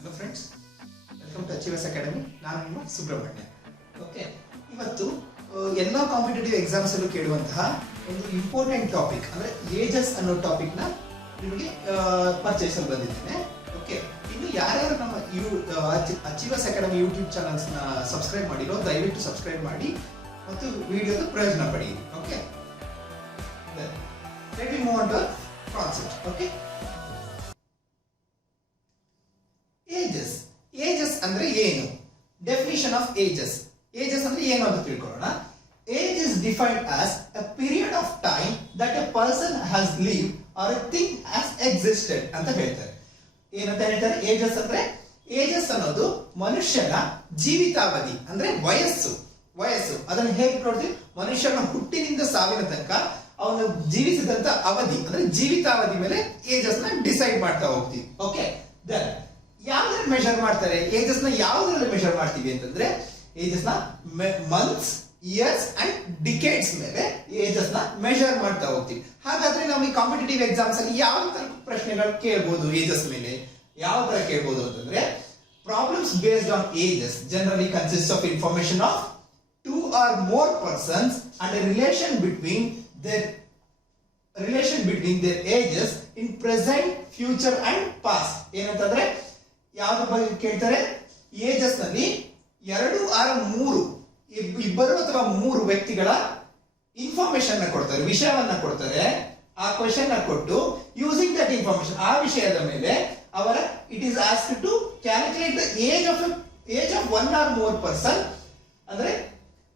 Hello friends, welcome to Achievers Academy. ನಾನು ನಿಮ್ಮ Subrahmanya. Okay, ಇವತ್ತು ಎಲ್ಲ ಕಾಂಪಿಟೇಟಿವ್ ಎಕ್ಸಾಮ್ಸ್ ಅಲ್ಲೂ ಕೇಳುವಂತಹ ಒಂದು ಇಂಪಾರ್ಟೆಂಟ್ ಟಾಪಿಕ್ ಅಂದ್ರೆ ಏಜಸ್ ಅನ್ನೋ ಟಾಪಿಕ್ ನ ನಿಮಗೆ ಪರಿಚಯಿಸಲು ಬಂದಿದ್ದೇನೆ. ಓಕೆ, ಇನ್ನು ಯಾರ್ಯಾರು ನಮ್ಮ ಅಚೀವರ್ಸ್ ಅಕಾಡೆಮಿ ಯೂಟ್ಯೂಬ್ ಚಾನಲ್ಸ್ ನ ಸಬ್ಸ್ಕ್ರೈಬ್ ಮಾಡಿರೋ ದಯವಿಟ್ಟು ಸಬ್ಸ್ಕ್ರೈಬ್ ಮಾಡಿ ಮತ್ತು ವಿಡಿಯೋದ ಪ್ರಯೋಜನ ಪಡೆಯಿರಿ. Okay, let me move on to concept. Okay, ages. Ages ಅಂದ್ರೆ ಏನು? Definition of ages. ಏಜಸ್ ಅಂದ್ರೆ ಏನು ಅಂತ ತಿಳ್ಕೊಳ್ಳೋಣ. Age is defined as a period of time that a person has lived or a thing has existed ಅಂತ ಹೇಳ್ತಾರೆ. ಏನಂತ ಹೇಳ್ತಾರೆ? ಏಜಸ್ ಅಂದ್ರೆ, ಏಜಸ್ ಅನ್ನೋದು ಮನುಷ್ಯನ ಜೀವಿತಾವಧಿ ಅಂದ್ರೆ ವಯಸ್ಸು. ಅದನ್ನು ಹೇಗೆ ನೋಡ್ತೀವಿ? ಮನುಷ್ಯನ ಹುಟ್ಟಿನಿಂದ ಸಾವಿನ ತನಕ ಅವನು ಜೀವಿಸಿದಂತ ಅವಧಿ ಅಂದ್ರೆ ಜೀವಿತಾವಧಿ ಮೇಲೆ ಏಜಸ್ ನ ಡಿಸೈಡ್ ಮಾಡ್ತಾ ಹೋಗ್ತೀವಿ. ಓಕೆ, ದೆನ್ ಯಾವ್ದ್ರಲ್ಲಿ ಮೆಷರ್ ಮಾಡ್ತಾರೆ? ಏಜಸ್ ನ ಯಾವ್ದ್ರಲ್ಲಿ ಮೆಷರ್ ಮಾಡ್ತೀವಿ ಅಂತಂದ್ರೆ ಏಜಸ್ ನ ಮಂತ್ಸ್, ಇಯರ್ಸ್ ಅಂಡ್ ಡಿಕೇಡ್ಸ್ ಮೇಲೆ ಏಜಸ್ ನ ಮೆಷರ್ ಮಾಡ್ತಾ ಹೋಗ್ತೀವಿ. ಹಾಗಾದ್ರೆ ನಾವು ಈ ಕಾಂಪಿಟೇಟಿವ್ ಎಕ್ಸಾಮ್ಸ್ ಅಲ್ಲಿ ಯಾವ ತರ ಪ್ರಶ್ನೆಗಳು ಕೇಳಬಹುದು ಏಜಸ್ ಮೇಲೆ? ಯಾವ ತರ ಕೇಳಬಹುದು ಅಂತಂದ್ರೆ, problems based on ages generally consist of information of 2 or more persons and a relation between their ages in present, future and past. ಏನಂತಂದ್ರೆ ಯಾವ್ದ್ರ ಬಗ್ಗೆ ಕೇಳ್ತಾರೆ? ಏಜಸ್ ನಲ್ಲಿ 2 or 3 ಇಬ್ಬರು ಅಥವಾ 3 ವ್ಯಕ್ತಿಗಳ ಇನ್ಫಾರ್ಮೇಶನ್ ನ ಕೊಡ್ತಾರೆ, ವಿಷಯವನ್ನ ಕೊಡ್ತಾರೆ. ಆ ಕ್ವೆಶ್ಚನ್ ನ ಕೊಟ್ಟು ಯೂಸಿಂಗ್ ದಟ್ ಇನ್ಫಾರ್ಮೇಶನ್ ಆ ವಿಷಯದ ಮೇಲೆ ಅವರ it is asked to calculate the age of 1 or more person. ಅಂದ್ರೆ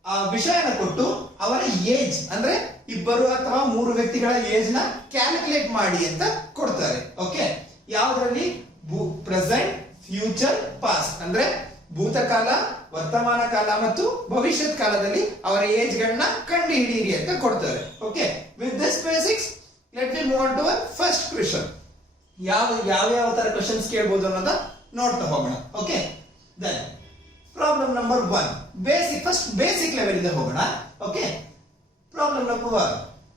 ಆ ವಿಷಯನ ಕೊಟ್ಟು ಅವರ ಏಜ್ ಅಂದ್ರೆ ಇಬ್ಬರು ಅಥವಾ 3 ವ್ಯಕ್ತಿಗಳ ಏಜ್ ನ ಕ್ಯಾಲ್ಕುಲೇಟ್ ಮಾಡಿ ಅಂತ ಕೊಡ್ತಾರೆ. ಓಕೆ, ಯಾವ್ದ್ರಲ್ಲಿ? ಪ್ರೆಸೆಂಟ್, ಫ್ಯೂಚರ್, ಪಾಸ್ಟ್ ಅಂದ್ರೆ ಭೂತಕಾಲ, ವರ್ತಮಾನ ಕಾಲ ಮತ್ತು ಭವಿಷ್ಯತ್ ಕಾಲದಲ್ಲಿ ಅವರ ಏಜ್ ಗಳನ್ನ ಕಂಡು ಹಿಡಿಯಿರಿ ಅಂತ ಕೊಡ್ತಾರೆ. Okay, with this basics let me move on to first question. ಯಾವ ತರ ಕ್ವೆಶ್ಚನ್ಸ್ ಕೇಳಬಹುದು ಅನ್ನೋದ ನೋಡ್ತಾ ಹೋಗೋಣ. Okay, then problem number 1. First basic level ಇಂದ ಹೋಗೋಣ. Okay, problem number 1.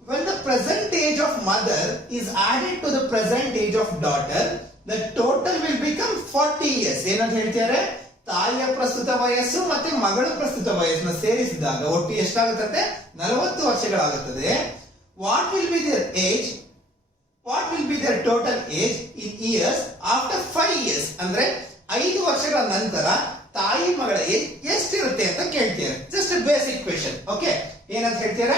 When the present age of mother is added to the present age of daughter, the total will become 40 years. ಏನಂತ ಹೇಳ್ತಾರೆ? ತಾಯಿಯ ಪ್ರಸ್ತುತ ವಯಸ್ಸು ಮತ್ತೆ ಮಗಳ ಪ್ರಸ್ತುತ ವಯಸ್ಸನ್ನ ಸೇರಿಸಿದಾಗ ಒಟ್ಟು ಎಷ್ಟಾಗುತ್ತದೆ? 40 ವರ್ಷಗಳಾಗುತ್ತದೆ. What will be their age? What will be their total age in years after 5 years? ಅಂದ್ರೆ 5 ವರ್ಷಗಳ ನಂತರ ತಾಯಿ ಮಗಳ ಏಜ್ ಎಷ್ಟಿರುತ್ತೆ ಅಂತ ಕೇಳ್ತಾರೆ. Just basic question. ಓಕೆ, ಏನಂತ ಹೇಳ್ತಾರೆ?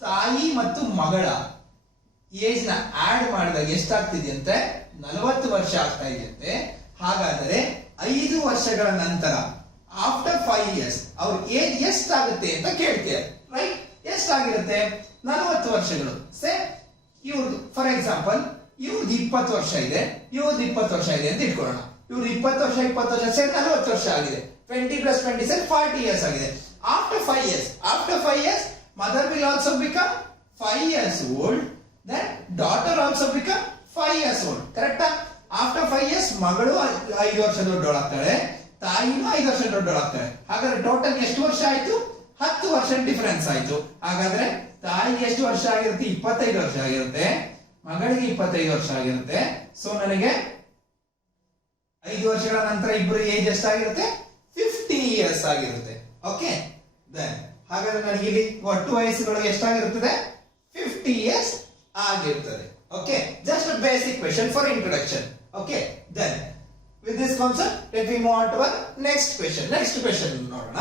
ತಾಯಿ ಮತ್ತು ಮಗಳ ಏಜ್ ನ ಆಡ್ ಮಾಡಿದಾಗ ಎಷ್ಟಾಗ್ತಿದೆ ಅಂತೆ? 40 ವರ್ಷ ಆಗ್ತಾ ಇದೆಯಂತೆ. ಹಾಗಾದರೆ 5 ವರ್ಷಗಳ ನಂತರ ಆಫ್ಟರ್ 5 ಇಯರ್ಸ್ ಅವ್ರ ಏಜ್ ಎಷ್ಟಾಗುತ್ತೆ ಅಂತ ಕೇಳ್ತಾರೆ. ರೈಟ್? ಎಷ್ಟಾಗಿರುತ್ತೆ? 40 ವರ್ಷಗಳು. ಸೇ ಇವ್ರದ್ದು ಫಾರ್ ಎಕ್ಸಾಂಪಲ್ ಇವ್ರದ್ದು 20 ವರ್ಷ ಇದೆ, ಇವ್ರದ್ದು 20 ವರ್ಷ ಇದೆ ಅಂತ ಇಟ್ಕೊಳ್ಳೋಣ. ಇವ್ರು 20 ವರ್ಷ ಸೇರಿ 40 ವರ್ಷ ಆಗಿದೆ. 20 + 20 ಸೇರಿ 40 ಇಯರ್ಸ್ ಆಗಿದೆ. After 5 years mother will also become 5 years old, then daughter also become 5 years old. ಕರೆಕ್ಟಾ? ಆಫ್ಟರ್ 5 years ಮಗಳು 5 ವರ್ಷ ದೊಡ್ಡವಳಾಗ್ತಾಳೆ, ತಾಯಿನೂ 5 ವರ್ಷ ದೊಡ್ಡವಳಾಗ್ತಾಳೆ. ಹಾಗಾದ್ರೆ ಟೋಟಲ್ ಎಷ್ಟು ವರ್ಷ ಆಯ್ತು? 10 ವರ್ಷ ಡಿಫರೆನ್ಸ್ ಆಯ್ತು. ಹಾಗಾದ್ರೆ ತಾಯಿಗೆ ಎಷ್ಟು ವರ್ಷ ಆಗಿರುತ್ತೆ? 25 ವರ್ಷ ಆಗಿರುತ್ತೆ. ಮಗಳಿಗೆ 25 ವರ್ಷ ಆಗಿರುತ್ತೆ. ಸೊ ನನಗೆ 5 ವರ್ಷಗಳ ನಂತರ ಇಬ್ಬರು ಏಜ್ ಎಷ್ಟಾಗಿರುತ್ತೆ? 50 ಇಯರ್ಸ್ ಆಗಿರುತ್ತೆ. ಓಕೆ, ದೆನ್ ಹಾಗಾದ್ರೆ ನನಗೆ ಇಲ್ಲಿ ಒಟ್ಟು ವಯಸ್ಸುಗಳು ಎಷ್ಟಾಗಿರುತ್ತದೆ? 50 ಇಯರ್ಸ್ ಆಗಿರುತ್ತದೆ. Okay, just a basic question for introduction. Okay, then with this concept let me move on to next question ನೋಡೋಣ.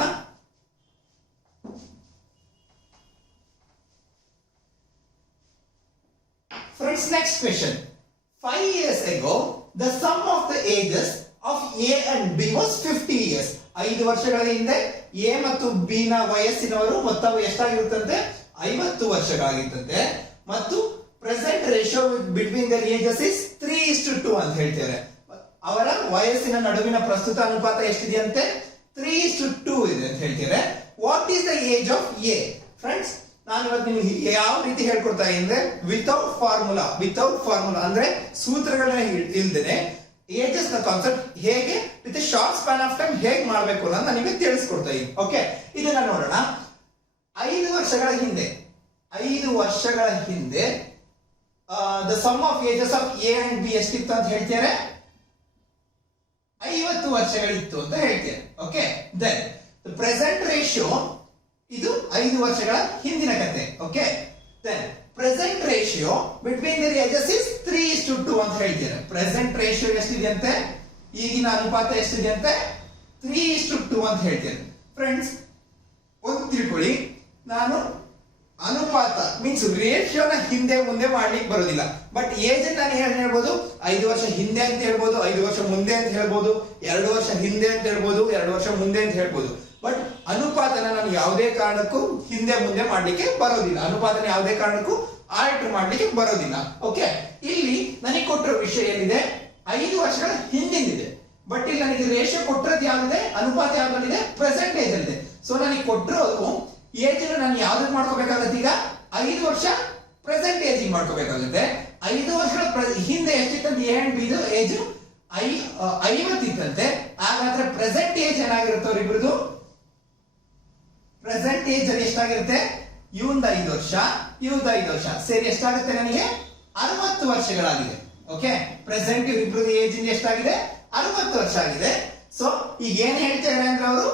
Friends, next question. 5 years ago, the sum of the ages of A and B was 50 years. 5 ವರ್ಷಗಳ ಹಿಂದೆ A ಮತ್ತು B ನ ವಯಸ್ಸಿನವರು ಮೊತ್ತವು ಎಷ್ಟಾಗಿರುತ್ತಂತೆ? 50 ವರ್ಷಗಳಾಗಿರುತ್ತಂತೆ. ಮತ್ತು present ratio between their ages is 3:2 ಅಂತ ಹೇಳ್ತಾರೆ. ಅವರ ವಯಸ್ಸಿನ ನಡುವಿನ ಪ್ರಸ್ತುತ ಅನುಪಾತ ಎಷ್ಟಿದೆಯಂತೆ? 3:2 ಇದೆ ಅಂತ ಹೇಳ್ತಾರೆ. What is the age of A? Friends, ನಾನು ಇವತ್ತು ನಿಮಗೆ ಯಾವ ರೀತಿ ಹೇಳ್ಕೊಡ್ತಾ ಇದ್ದೆ? ವಿತೌಟ್ ಫಾರ್ಮುಲಾ ಅಂದ್ರೆ ಸೂತ್ರಗಳನ್ನ ಇಲ್ದೇನೆ ಏಜಸ್ ನ ಕಾನ್ಸೆಪ್ಟ್ ಹೇಗೆ with short span of time ಹೇಗೆ ಮಾಡಬೇಕು ಅನ್ನೋದು ನಾನು ನಿಮಗೆ ತಿಳಿಸ್ಕೊಡ್ತಾ ಇದ್ದೀನಿ. ಓಕೆ, ಇದನ್ನ ನೋಡೋಣ. 5 ವರ್ಷಗಳ ಹಿಂದೆ the sum of ages of A and B ಎಷ್ಟಿತ್ತು ಅಂತ ಹೇಳ್ತಾರೆ? ವರ್ಷಗಳಿತ್ತು ಅಂತ ಹೇಳ್ತೇನೆ. ಓಕೆ, ದೆನ್ ಪ್ರೆಸೆಂಟ್ ರೇಷಿಯೋ ಇದು 5 ವರ್ಷಗಳ ಹಿಂದಿನ ಕತೆ. Okay, then present ratio between their ages is 3:2 ಅಂತ ಹೇಳ್ತೀರಾ. ಪ್ರೆಸೆಂಟ್ ರೇಷಿಯೋ ಎಷ್ಟಿದೆ ಅಂತೆ, ಈಗಿನ ಅನುಪಾತ ಎಷ್ಟಿದೆ ಅಂತೆ, 3:2 ಅಂತ ಹೇಳ್ತೇನೆ. ಫ್ರೆಂಡ್ಸ್, ಒಂದು ತಿಳ್ಕೊಳ್ಳಿ, ನಾನು ಅನುಪಾತ ಮೀನ್ಸ್ ರೇಷಿಯೋನ ಹಿಂದೆ ಮುಂದೆ ಮಾಡ್ಲಿಕ್ಕೆ ಬರೋದಿಲ್ಲ. ಬಟ್ ಏಜ್ ನಾನು ಏನ್ ಹೇಳ್ಬೋದು, 5 ವರ್ಷ ಹಿಂದೆ ಅಂತ ಹೇಳ್ಬೋದು, 5 ವರ್ಷ ಮುಂದೆ ಅಂತ ಹೇಳ್ಬೋದು, 2 ವರ್ಷ ಹಿಂದೆ ಅಂತ ಹೇಳ್ಬೋದು, 2 ವರ್ಷ ಮುಂದೆ ಅಂತ ಹೇಳ್ಬೋದು. ಬಟ್ ಅನುಪಾತನ ನಾನು ಯಾವುದೇ ಕಾರಣಕ್ಕೂ ಹಿಂದೆ ಮುಂದೆ ಮಾಡ್ಲಿಕ್ಕೆ ಬರೋದಿಲ್ಲ. ಅನುಪಾತನ ಯಾವುದೇ ಕಾರಣಕ್ಕೂ ಆಲ್ಟರ್ ಮಾಡ್ಲಿಕ್ಕೆ ಬರೋದಿಲ್ಲ. ಓಕೆ, ಇಲ್ಲಿ ನನಗೆ ಕೊಟ್ಟಿರೋ ವಿಷಯ ಏನಿದೆ, 5 ವರ್ಷಗಳ ಹಿಂದಿಂದಿದೆ. ಬಟ್ ಇಲ್ಲಿ ನನಗೆ ರೇಷಿಯೋ ಕೊಟ್ಟಿರೋದು ಯಾವ್ದಿದೆ, ಅನುಪಾತ ಯಾವ್ದಿದೆ, ಪ್ರೆಸೆಂಟ್ ಏಜ್ ಇದೆ. ಸೊ ನನಗೆ ಕೊಟ್ಟಿರೋದು ಏಜ್ ನಾನು ಯಾವ್ದು ಮಾಡ್ಕೋಬೇಕಾಗುತ್ತೆ, ಈಗ 5 ವರ್ಷ ಪ್ರೆಸೆಂಟ್ ಏಜ್ ಮಾಡ್ಕೋಬೇಕಾಗುತ್ತೆ. 5 ವರ್ಷಗಳ ಹಿಂದೆ ಎಷ್ಟಿತ್ತಂತ ಎ ಅಂಡ್ ಬಿ ಏಜ್ 50 ಇತ್ತಂತೆ. ಹಾಗಾದ್ರೆ ಪ್ರೆಸೆಂಟ್ ಏಜ್ ಏನಾಗಿರುತ್ತೆ ಅವರಿಬ್ರದ್ದು, ಪ್ರೆಸೆಂಟ್ ಏಜ್ ಅಲ್ಲಿ ಎಷ್ಟಾಗಿರುತ್ತೆ, ಇವಂದ 5 ವರ್ಷ ಇವಂದ 5 ವರ್ಷ ಸೇರಿ ಎಷ್ಟಾಗುತ್ತೆ, ನನಗೆ 60 ವರ್ಷಗಳಾಗಿದೆ. ಓಕೆ, ಪ್ರೆಸೆಂಟ್ ಇಬ್ರದ್ದು ಏಜ್ ಎಷ್ಟಾಗಿದೆ, 60 ವರ್ಷ ಆಗಿದೆ. ಸೊ ಈಗ ಏನ್ ಹೇಳ್ತಾರೆ ಅಂದ್ರೆ ಅವರು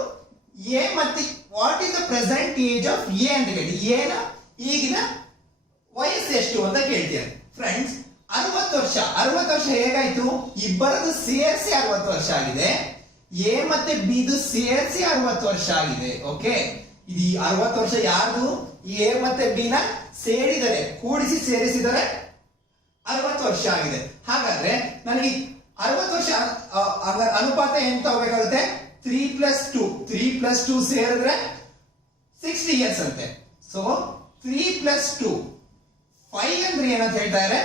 ಎ ಮತ್ತೆ what is the present age of A ಅಂತ ಕೇಳಿ, ಎನ ಈಗಿನ ವಯಸ್ಸು ಎಷ್ಟು ಅಂತ ಕೇಳ್ತೀರಿ. ಫ್ರೆಂಡ್ಸ್, 60 ವರ್ಷ ಹೇಗಾಯ್ತು, ಇಬ್ಬರದು ಸೇರಿಸಿ 60 ವರ್ಷ ಆಗಿದೆ. ಎ ಮತ್ತೆ ಬಿದು ಸೇರಿಸಿ 60 ವರ್ಷ ಆಗಿದೆ. ಓಕೆ, ಇದು 60 ವರ್ಷ ಯಾರ್ದು, ಎ ಮತ್ತೆ ಬಿ ನ ಸೇರಿದರೆ ಕೂಡಿಸಿ ಸೇರಿಸಿದರೆ 60 ವರ್ಷ ಆಗಿದೆ. ಹಾಗಾದ್ರೆ ನನಗೆ 60 ವರ್ಷ ಅನುಪಾತ ಎಂತ ಹೋಗ್ಬೇಕಾಗುತ್ತೆ, 3+2 ಸೇರಿದ್ರೆ 60 ಇಯರ್ಸ್ ಅಂತೆ. ಸೊ 3+2 5 ಅಂದ್ರೆ ಏನಂತ ಹೇಳ್ತಾರೆ,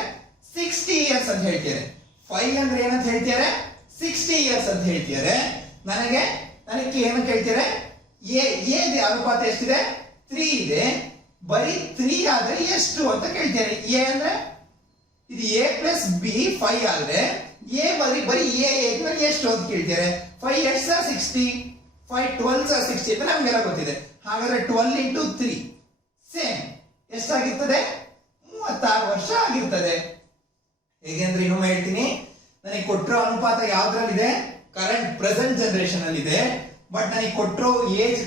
60 ಇಯರ್ಸ್ ಅಂತ ಹೇಳ್ತಾರೆ. 5 ಅಂದ್ರೆ ಏನಂತ ಹೇಳ್ತಾರೆ, 60 ಇಯರ್ಸ್ ಅಂತ ಹೇಳ್ತಾರೆ. ನನಗೆ ಏನಂತ ಹೇಳ್ತಾರೆ, ಎ ಅನುಪಾತ ಎಷ್ಟಿದೆ, 3 ಇದೆ. ಬರೀ 3 ಆದ್ರೆ ಎಷ್ಟು ಅಂತ ಕೇಳ್ತಾರೆ. ಎ ಅಂದ್ರೆ ಇದು a+b 5 ಆದ್ರೆ ಎ ಬರೀ ಎ ಎಷ್ಟು ಅಂತ ಕೇಳ್ತಾರೆ. 5 8 60, 5 12 60 ಅಂತ ನಮಗೆಲ್ಲ ಗೊತ್ತಿದೆ. ಹಾಗಾದ್ರೆ 12 into 3 ಸೇಮ್ ಎಷ್ಟಾಗಿರ್ತದೆ, 36 ವರ್ಷ ಆಗಿರ್ತದೆ. ಹೇಗೆ ಅಂದ್ರೆ ಇನ್ನೊಮ್ಮೆ ಹೇಳ್ತೀನಿ, ನನಗೆ ಕೊಟ್ಟಿರೋ ಅನುಪಾತ ಯಾವ್ದ್ರಲ್ಲಿದೆ, ಕರೆಂಟ್ ಪ್ರೆಸೆಂಟ್ ಜನರೇಷನ್ ಅಲ್ಲಿ ಇದೆ. ಬಟ್ ನನಗೆ ಕೊಟ್ಟಿರೋ ಏಜ್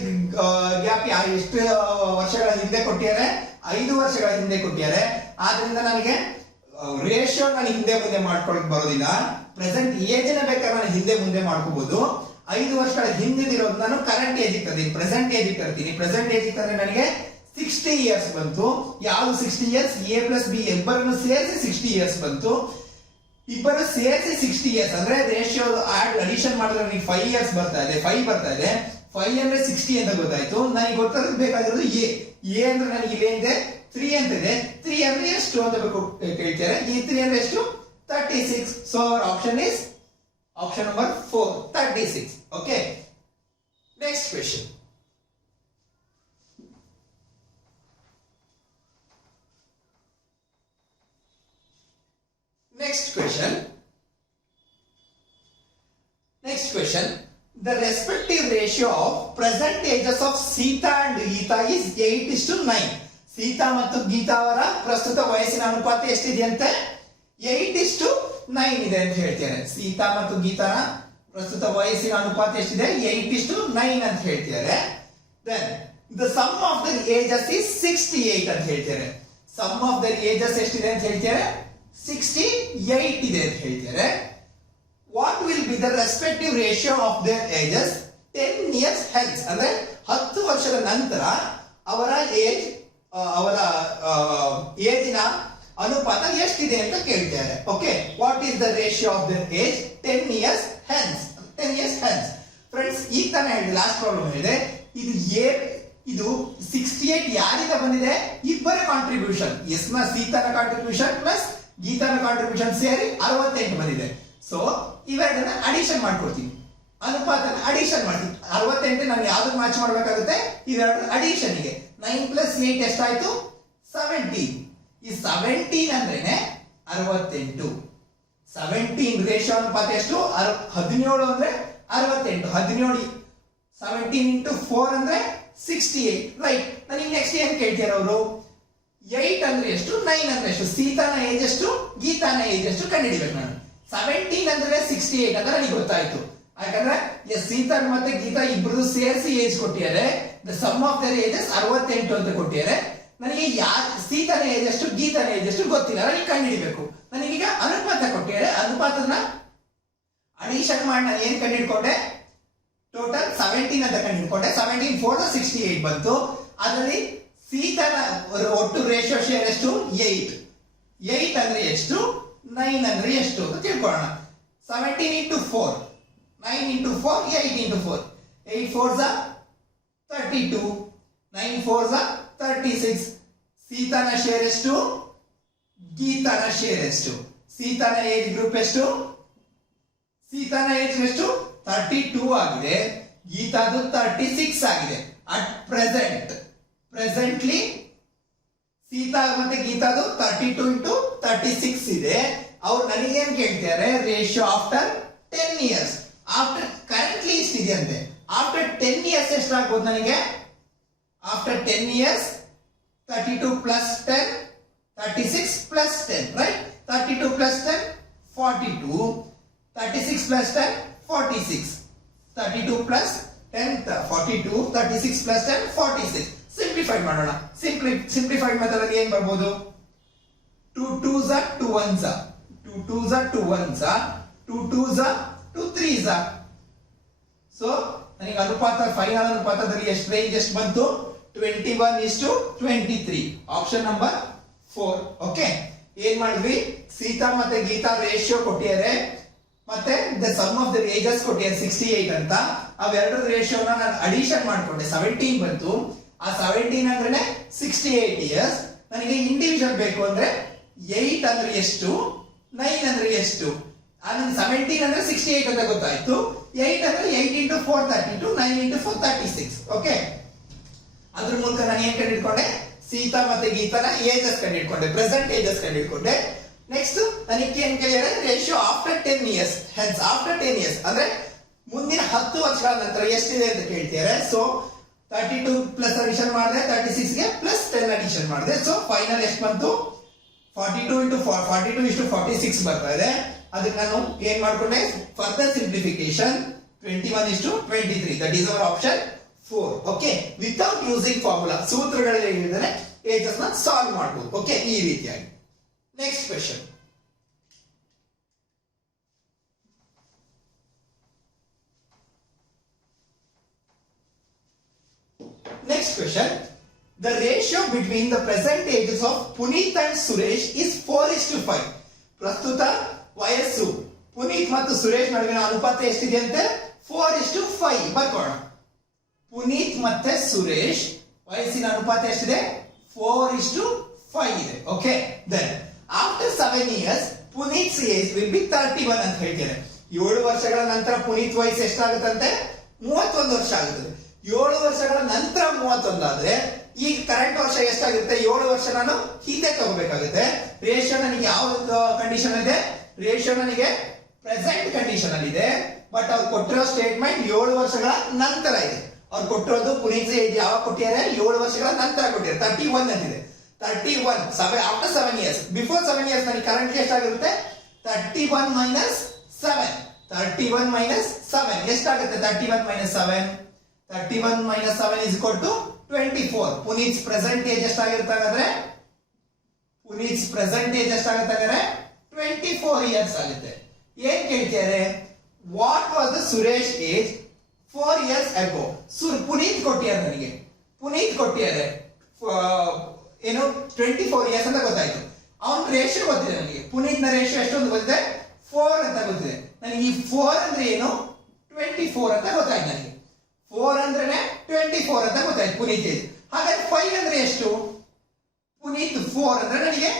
ಗ್ಯಾಪ್ ಎಷ್ಟು ವರ್ಷಗಳ ಹಿಂದೆ ಕೊಟ್ಟಿದ್ದಾರೆ, 5 ವರ್ಷಗಳ ಹಿಂದೆ ಕೊಟ್ಟಿದ್ದಾರೆ. ಆದ್ರಿಂದ ನನಗೆ ರೇಷಿಯೋ ನಾನು ಹಿಂದೆ ಮುಂದೆ ಮಾಡ್ಕೊಳಕ್ ಬರೋದಿಲ್ಲ. ಪ್ರೆಸೆಂಟ್ ಏಜ್ ನ ಬೇಕಾದ್ರೆ ನಾನು ಹಿಂದೆ ಮುಂದೆ ಮಾಡ್ಕೋಬಹುದು. 5 ವರ್ಷಗಳ ಹಿಂದಿರೋದು ನಾನು ಕರೆಂಟ್ ಏಜ್ ತರ್ತೀನಿ, ಪ್ರೆಸೆಂಟ್ ಏಜ್ ತರ್ತೀನಿ. ಪ್ರೆಸೆಂಟ್ ಏಜ್ ತಂದ್ರೆ ನನಗೆ 60 ಇಯರ್ಸ್ ಬಂತು. ಯಾವ್ದು 60 ಇಯರ್ಸ್, a+b ಇಬ್ಬರನ್ನು ಸೇರಿಸಿ 60 ಇಯರ್ಸ್ ಬಂತು. ಇಬ್ಬರು ಸೇರಿಸಿ 60 ಇಯರ್ಸ್ ಅಂದ್ರೆ ರೇಷಿಯೋ ಅಡಿಷನ್ ಮಾಡಿದ್ರೆ ನನಗೆ 5 ಇಯರ್ಸ್ ಬರ್ತಾ ಇದೆ, 5 ಬರ್ತಾ ಇದೆ. 5 ಅಂದ್ರೆ 60 ಅಂತ ಗೊತ್ತಾಯ್ತು. ನನಗೆ ಗೊತ್ತಾದ್ರೆ ಬೇಕಾಗಿರೋದು ಎ ಅಂದ್ರೆ ನನಗೆ ಇಲ್ಲೇನಿದೆ 3 ಅಂತ ಇದೆ. 3 ಅಂದ್ರೆ ಎಷ್ಟು ಅಂತ ಕೇಳ್ತಾರೆ. ಈ 3 ಅಂದ್ರೆ ಎಷ್ಟು, 36. So option is option number 4, 36. Okay, next question. Next question. The respective ratio of present ages of Sita and Geeta is 8:9. Sita ಮತ್ತು ಗೀತಾ ಅವರ ಪ್ರಸ್ತುತ ವಯಸ್ಸಿನ ಅನುಪಾತ ಎಷ್ಟಿದೆಯಂತೆ, 8:9 ಇದೆ ಅಂತ ಹೇಳ್ತಾರೆ. ಸೀತಾ ಮತ್ತು ಗೀತಾನ ಪ್ರಸ್ತುತ ವಯಸ್ಸಿನ ಅನುಪಾತ ಎಷ್ಟಿದೆ, 8:9 ಅಂತ ಹೇಳ್ತಾರೆ. Then the sum of their ages is 68 ಅಂತ ಹೇಳ್ತಾರೆ. Sum of their ages ಎಷ್ಟಿದೆ ಅಂತ ಹೇಳ್ತಾರೆ, 68 ಇದೆ ಅಂತ ಹೇಳ್ತಾರೆ. What will be the respective ratio of their ages 10 years hence? ಅಂದ್ರೆ 10 ವರ್ಷದ ನಂತರ ಅವರ ಏಜಿನ ಅನುಪಾತ ಎಷ್ಟಿದೆ ಅಂತ ಕೇಳ್ತಾರೆ. Okay, what is the ratio of there age 10 years hence? Friends, ಈಗ ತಾನೇ ಹೇಳಿದೆ, ಲಾಸ್ಟ್ ಪ್ರಾಬ್ಲಮ್ ಹೇಳಿದೆ. ಇದು 68 ಯಾರಿಂದ ಬಂದಿದೆ, ಇಬ್ಬರ ಕಾಂಟ್ರಿಬ್ಯೂಷನ್, ಎಸ್ ನ ಸೀತಾನ ಕಾಂಟ್ರಿಬ್ಯೂಷನ್ ಪ್ಲಸ್ ಗೀತಾನ ಕಾಂಟ್ರಿಬ್ಯೂಷನ್ ಸೇರಿ 68 ಬಂದಿದೆ. ಸೊ ಇವೆರಡನ್ನ ಅಡಿಷನ್ ಮಾಡ್ಕೊಡ್ತೀನಿ, ಅನುಪಾತನ ಅಡಿಷನ್ ಮಾಡ್ತೀನಿ. 68 ನಾನು ಯಾವ್ದು ಮ್ಯಾಚ್ ಮಾಡ್ಬೇಕಾಗುತ್ತೆ, ಇವೆರಡು ಅಡಿಷನ್ ಗೆ 9 + 8 ಎಷ್ಟಾಯ್ತು, 17. ಈ 17 ಅಂದ್ರೇನೆ 68. 17 ರೇಷಿಯೋ ಅನುಪಾತ ಎಷ್ಟು, 17 ಅಂದ್ರೆ 68. 17 17 × 4 ಅಂದ್ರೆ 68. ರೈಟ್. ನನಗೆ ನೆಕ್ಸ್ಟ್ ಏನ್ ಕೇಳ್ತಾರೆ ಅವರು, 8 ಅಂದ್ರೆ ಎಷ್ಟು, 9 ಅಂದ್ರೆ ಎಷ್ಟು, ಸೀತಾನ ಏಜ್ ಎಷ್ಟು, ಗೀತಾನ ಏಜ್ ಎಷ್ಟು ಕಂಡುಹಿಡಿಬೇಕು ನಾನು. 17 ಅಂದ್ರೆ 68 ಅಂತ ನನಗೆ ಗೊತ್ತಾಯ್ತು. ಯಾಕಂದ್ರೆ ಸೀತಾ ಮತ್ತೆ ಗೀತಾ ಇಬ್ರು ಸೇರಿಸಿ ಏಜ್ ಕೊಟ್ಟಿದ್ದಾರೆ. The sum of their ages 68 ಅಂತ ಕೊಟ್ಟಿದ್ದಾರೆ. ನನಗೆ ಸೀತಾನ ಏಜ್ ಎಷ್ಟು ಗೀತಾನ ಏಜ್ ಎಷ್ಟು ಗೊತ್ತಿಲ್ಲ, ನನಗೆ ಕಂಡುಹಿಡಿಬೇಕು. ನನಗೀಗ ಅನುಪಾತ ಕೊಟ್ಟಿದ್ದಾರೆ, ಅನುಪಾತನ ಅಡಿಷನ್ ಮಾಡಿ ನಾನು ಏನ್ ಕಂಡುಹಿಡ್ಕೊಂಡೆ, ಟೋಟಲ್ 17 ಅಂತ ಕಂಡುಹಿಡ್ಕೊಂಡೆ. 17 4 68 ಬಂತು. ಅದರಲ್ಲಿ ಸೀತಾನ ಒಟ್ಟು ರೇಷಿಯೋ ಶೇರ್ ಎಷ್ಟು 8. 8 ಅಂದ್ರೆ ಎಷ್ಟು, 9 ಅಂದ್ರೆ ಎಷ್ಟು ಅಂತ ತಿಳ್ಕೊಳ್ಳೋಣ. 17 into 4, 9 into 4, 8 into 4. 8 4s are 32, 9 4s are 36. ಸೀತಾನ share ಎಷ್ಟು, ಗೀತಾನ ಶೇರ್ ಎಷ್ಟು? ಸೀತಾನ ಏಜ್ ಗ್ರೂಪ್ ಎಷ್ಟು, ಸೀತಾನ ಏಜ್ ಎಷ್ಟು 32 ಆಗಿದೆ, ಗೀತಾದು 36 ಆಗಿದೆ. ಅಟ್ ಪ್ರೆಸೆಂಟ್ಲಿ ಸೀತಾ ಮತ್ತೆ ಗೀತಾದು 32 into 36 ಇದೆ. ಅವ್ರು ನನಗೇನ್ ಕೇಳ್ತಾರೆ, ratio after 10 years. After currently ಇಷ್ಟಿದೆಯಂತೆ. ಆಫ್ಟರ್ 10 years ಎಷ್ಟಾಗ್ಬೋದು ನನಗೆ? After 10 years 32 plus 10, 36 plus 10, right? 32 plus 10 42, 36 plus 10 46, 32 plus 10 42, 36 plus 10 46. Simplify ಮಾಡೋಣ. ಸಿಂಪ್ಲಿಫೈಡ್ ಮೆಥಡ್ ಅಲ್ಲಿ ಏನ್ ಬರ್ಬೋದು? 2 2s are 2 1s are 2 2s are 2 1s are 2 2s are 2 3s are. So ನನಗೆ ಅನುಪಾತ, final ಅನುಪಾತದಲ್ಲಿ ಎಷ್ಟು ರೇಂಜ್ ಎಷ್ಟು ಬಂತು? 21:23. Option number 4. ಓಕೆ, ಏನ್ ಮಾಡಿದ್ವಿ? ಸೀತಾ ಮತ್ತೆ ಗೀತಾ ರೇಷಿಯೋ ಕೊಟ್ಟಿದ್ದಾರೆ, ಮತ್ತೆ the sum of the ages ಕೊಟ್ಟಿದ್ದಾರೆ 68 ಅಂತ. ಅವೆರಡರ ರೇಷಿಯೋನ ನಾನು ಅಡಿಷನ್ ಮಾಡ್ಕೊಂಡೆ, 17 ಬಂತು. ಆ 17 ಅಂದ್ರೆ 68 ಇಯರ್ಸ್. ನನಗೆ ಇಂಡಿವಿಜುವಲ್ ಬೇಕು ಅಂದ್ರೆ 8 ಅಂದ್ರೆ ಎಷ್ಟು, 9 ಅಂದ್ರೆ ಎಷ್ಟು? 17 ಅಂದ್ರೆ 68 ಅಂತ ಗೊತ್ತಾಯ್ತು. 8 ಅಂದ್ರೆ 8 into 4 32, 9 into 4 36. ಓಕೆ, ಅದ್ರ ಮೂಲಕ ನಾನು ಏನ್ ಕಂಡಿಡ್ಕೊಂಡೆ? ಸೀತಾ ಮತ್ತೆ ಗೀತಾನ ಏಜಸ್ ಕಂಡಿಡ್ಕೊಂಡೆ, ಪ್ರೆಸೆಂಟ್ ಏಜಸ್ ಕಂಡಿಡ್ಕೊಂಡೆ. ನೆಕ್ಸ್ಟ್ ನನಗೆ ಏನ್ ಕೇಳಿದರೆ ratio after 10 years. Hence after 10 years ಅಂದ್ರೆ ಮುಂದಿನ 10 ವರ್ಷಗಳ ನಂತರ ಎಷ್ಟಿದೆ ಅಂತ ಕೇಳ್ತಿದ್ದಾರೆ. ಸೊ 32 ಪ್ಲಸ್ ಅಡಿಷನ್ ಮಾಡಿದೆ, 36 ಗೆ ಪ್ಲಸ್ 10 ಅಡಿಷನ್ ಮಾಡಿದೆ. ಸೊ ಫೈನಲ್ ಎಷ್ಟು ಬಂತು? 42 into 46 ಬರ್ತಾ ಇದೆ. ಅದಕ್ಕೆ ನಾನು ಏನ್ ಮಾಡ್ಕೊಂಡೆ? Further simplification 21:23. That is our option 4. Okay, without using formula, ಸೂತ್ರಗಳಲ್ಲಿ ಹೇಳಿದರೆ ಏಜಸ್ ನ ಸಾಲ್ವ್ ಮಾಡಬಹುದು. ಓಕೆ, ಈ ರೀತಿಯಾಗಿ. Next question. Next question. The ratio between the present ages of Puneet and Suresh is 4:5. ಪ್ರಸ್ತುತ ವಯಸ್ಸು ಪುನೀತ್ ಮತ್ತು ಸುರೇಶ್ ನಡುವಿನ ಅನುಪಾತ ಎಷ್ಟಿದೆ ಅಂತೆ? 4:5. ಬರ್ಕೋಣ. ಪುನೀತ್ ಮತ್ತೆ ಸುರೇಶ್ ವಯಸ್ಸಿನ ಅನುಪಾತ ಎಷ್ಟಿದೆ? 4:5 ಇದೆ. Okay, then after 7 years Puneeth age will be 31 ಅಂತ ಹೇಳ್ತಾರೆ. 7 ವರ್ಷಗಳ ನಂತರ ಪುನೀತ್ ವಯಸ್ಸು ಎಷ್ಟಾಗುತ್ತಂತೆ? 31 ವರ್ಷ ಆಗುತ್ತದೆ. 7 ವರ್ಷಗಳ ನಂತರ 31 ಆದ್ರೆ ಈಗ ಕರೆಂಟ್ ವರ್ಷ ಎಷ್ಟಾಗುತ್ತೆ? 7 ವರ್ಷ ನಾನು ಹಿಂದೆ ತಗೋಬೇಕಾಗುತ್ತೆ. ರೇಷಿಯೋ ನನಗೆ ಯಾವ ಕಂಡೀಷನ್ ಇದೆ? ರೇಷಿಯೋ ನನಗೆ ಪ್ರೆಸೆಂಟ್ ಕಂಡೀಷನ್ ಅಲ್ಲಿ ಇದೆ. ಬಟ್ ಅವ್ರು ಕೊಟ್ಟಿರೋ ಸ್ಟೇಟ್ಮೆಂಟ್ 7 ವರ್ಷಗಳ ನಂತರ ಇದೆ. ಅವ್ರು ಕೊಟ್ಟಿರೋದು ಪುನೀತ್ ಏಜ್ ಯಾವಾಗ ಕೊಟ್ಟಿದ್ದಾರೆ? 7 ವರ್ಷಗಳ ನಂತರ ಕೊಟ್ಟಿದ್ದಾರೆ. 31 ಅಂತಿದೆ. 31 ಆಫ್ಟರ್ 7 years. ಬಿಫೋರ್ 7 years ನನಗೆ ಕರೆಂಟ್ಲಿ ಎಷ್ಟಾಗಿರುತ್ತೆ? 31 minus 7. 31 minus 7 ಎಷ್ಟಾಗುತ್ತೆ? 31 minus 7. 31 minus 7 is equal to 24. Puneeth present age ಎಷ್ಟಾಗಿರುತ್ತೆ ಹಾಗಾದ್ರೆ? ಪುನೀತ್ ಪ್ರೆಸೆಂಟ್ ಏಜ್ ಎಷ್ಟಾಗುತ್ತೆ ಹಾಗಾದ್ರೆ? 24 years ಆಗುತ್ತೆ. ಏನ್ ಕೇಳ್ತಿದ್ದಾರೆ? What was the Suresh age 4 years ago? Puneeth ಕೊಟ್ಟಿದ್ದಾರೆ ನನಗೆ, ಪುನೀತ್ ಕೊಟ್ಟಿದ್ದಾರೆ ಏನು 24 years ಅಂತ ಗೊತ್ತಾಯ್ತು. ಅವನ್ ರೇಷಿಯೋ ಗೊತ್ತಿದೆ ನನಗೆ. ಪುನೀತ್ ನ ರೇಷಿಯೋ ಎಷ್ಟು ಅಂತ ಗೊತ್ತಿದೆ? 4 ಅಂತ ಗೊತ್ತಿದೆ ನನಗೆ. ಈ 4 ಅಂದ್ರೆ ಏನು? 24 ಅಂತ ಗೊತ್ತಾಯ್ತು ನನಗೆ. 4 ಅಂದ್ರೆ 24 ಅಂತ ಗೊತ್ತಾಯ್ತು ಪುನೀತ್ ಏಜ್. ಹಾಗಾದ್ರೆ 5 ಅಂದ್ರೆ ಎಷ್ಟು? ಪುನೀತ್ 4 ಅಂದ್ರೆ ನನಗೆ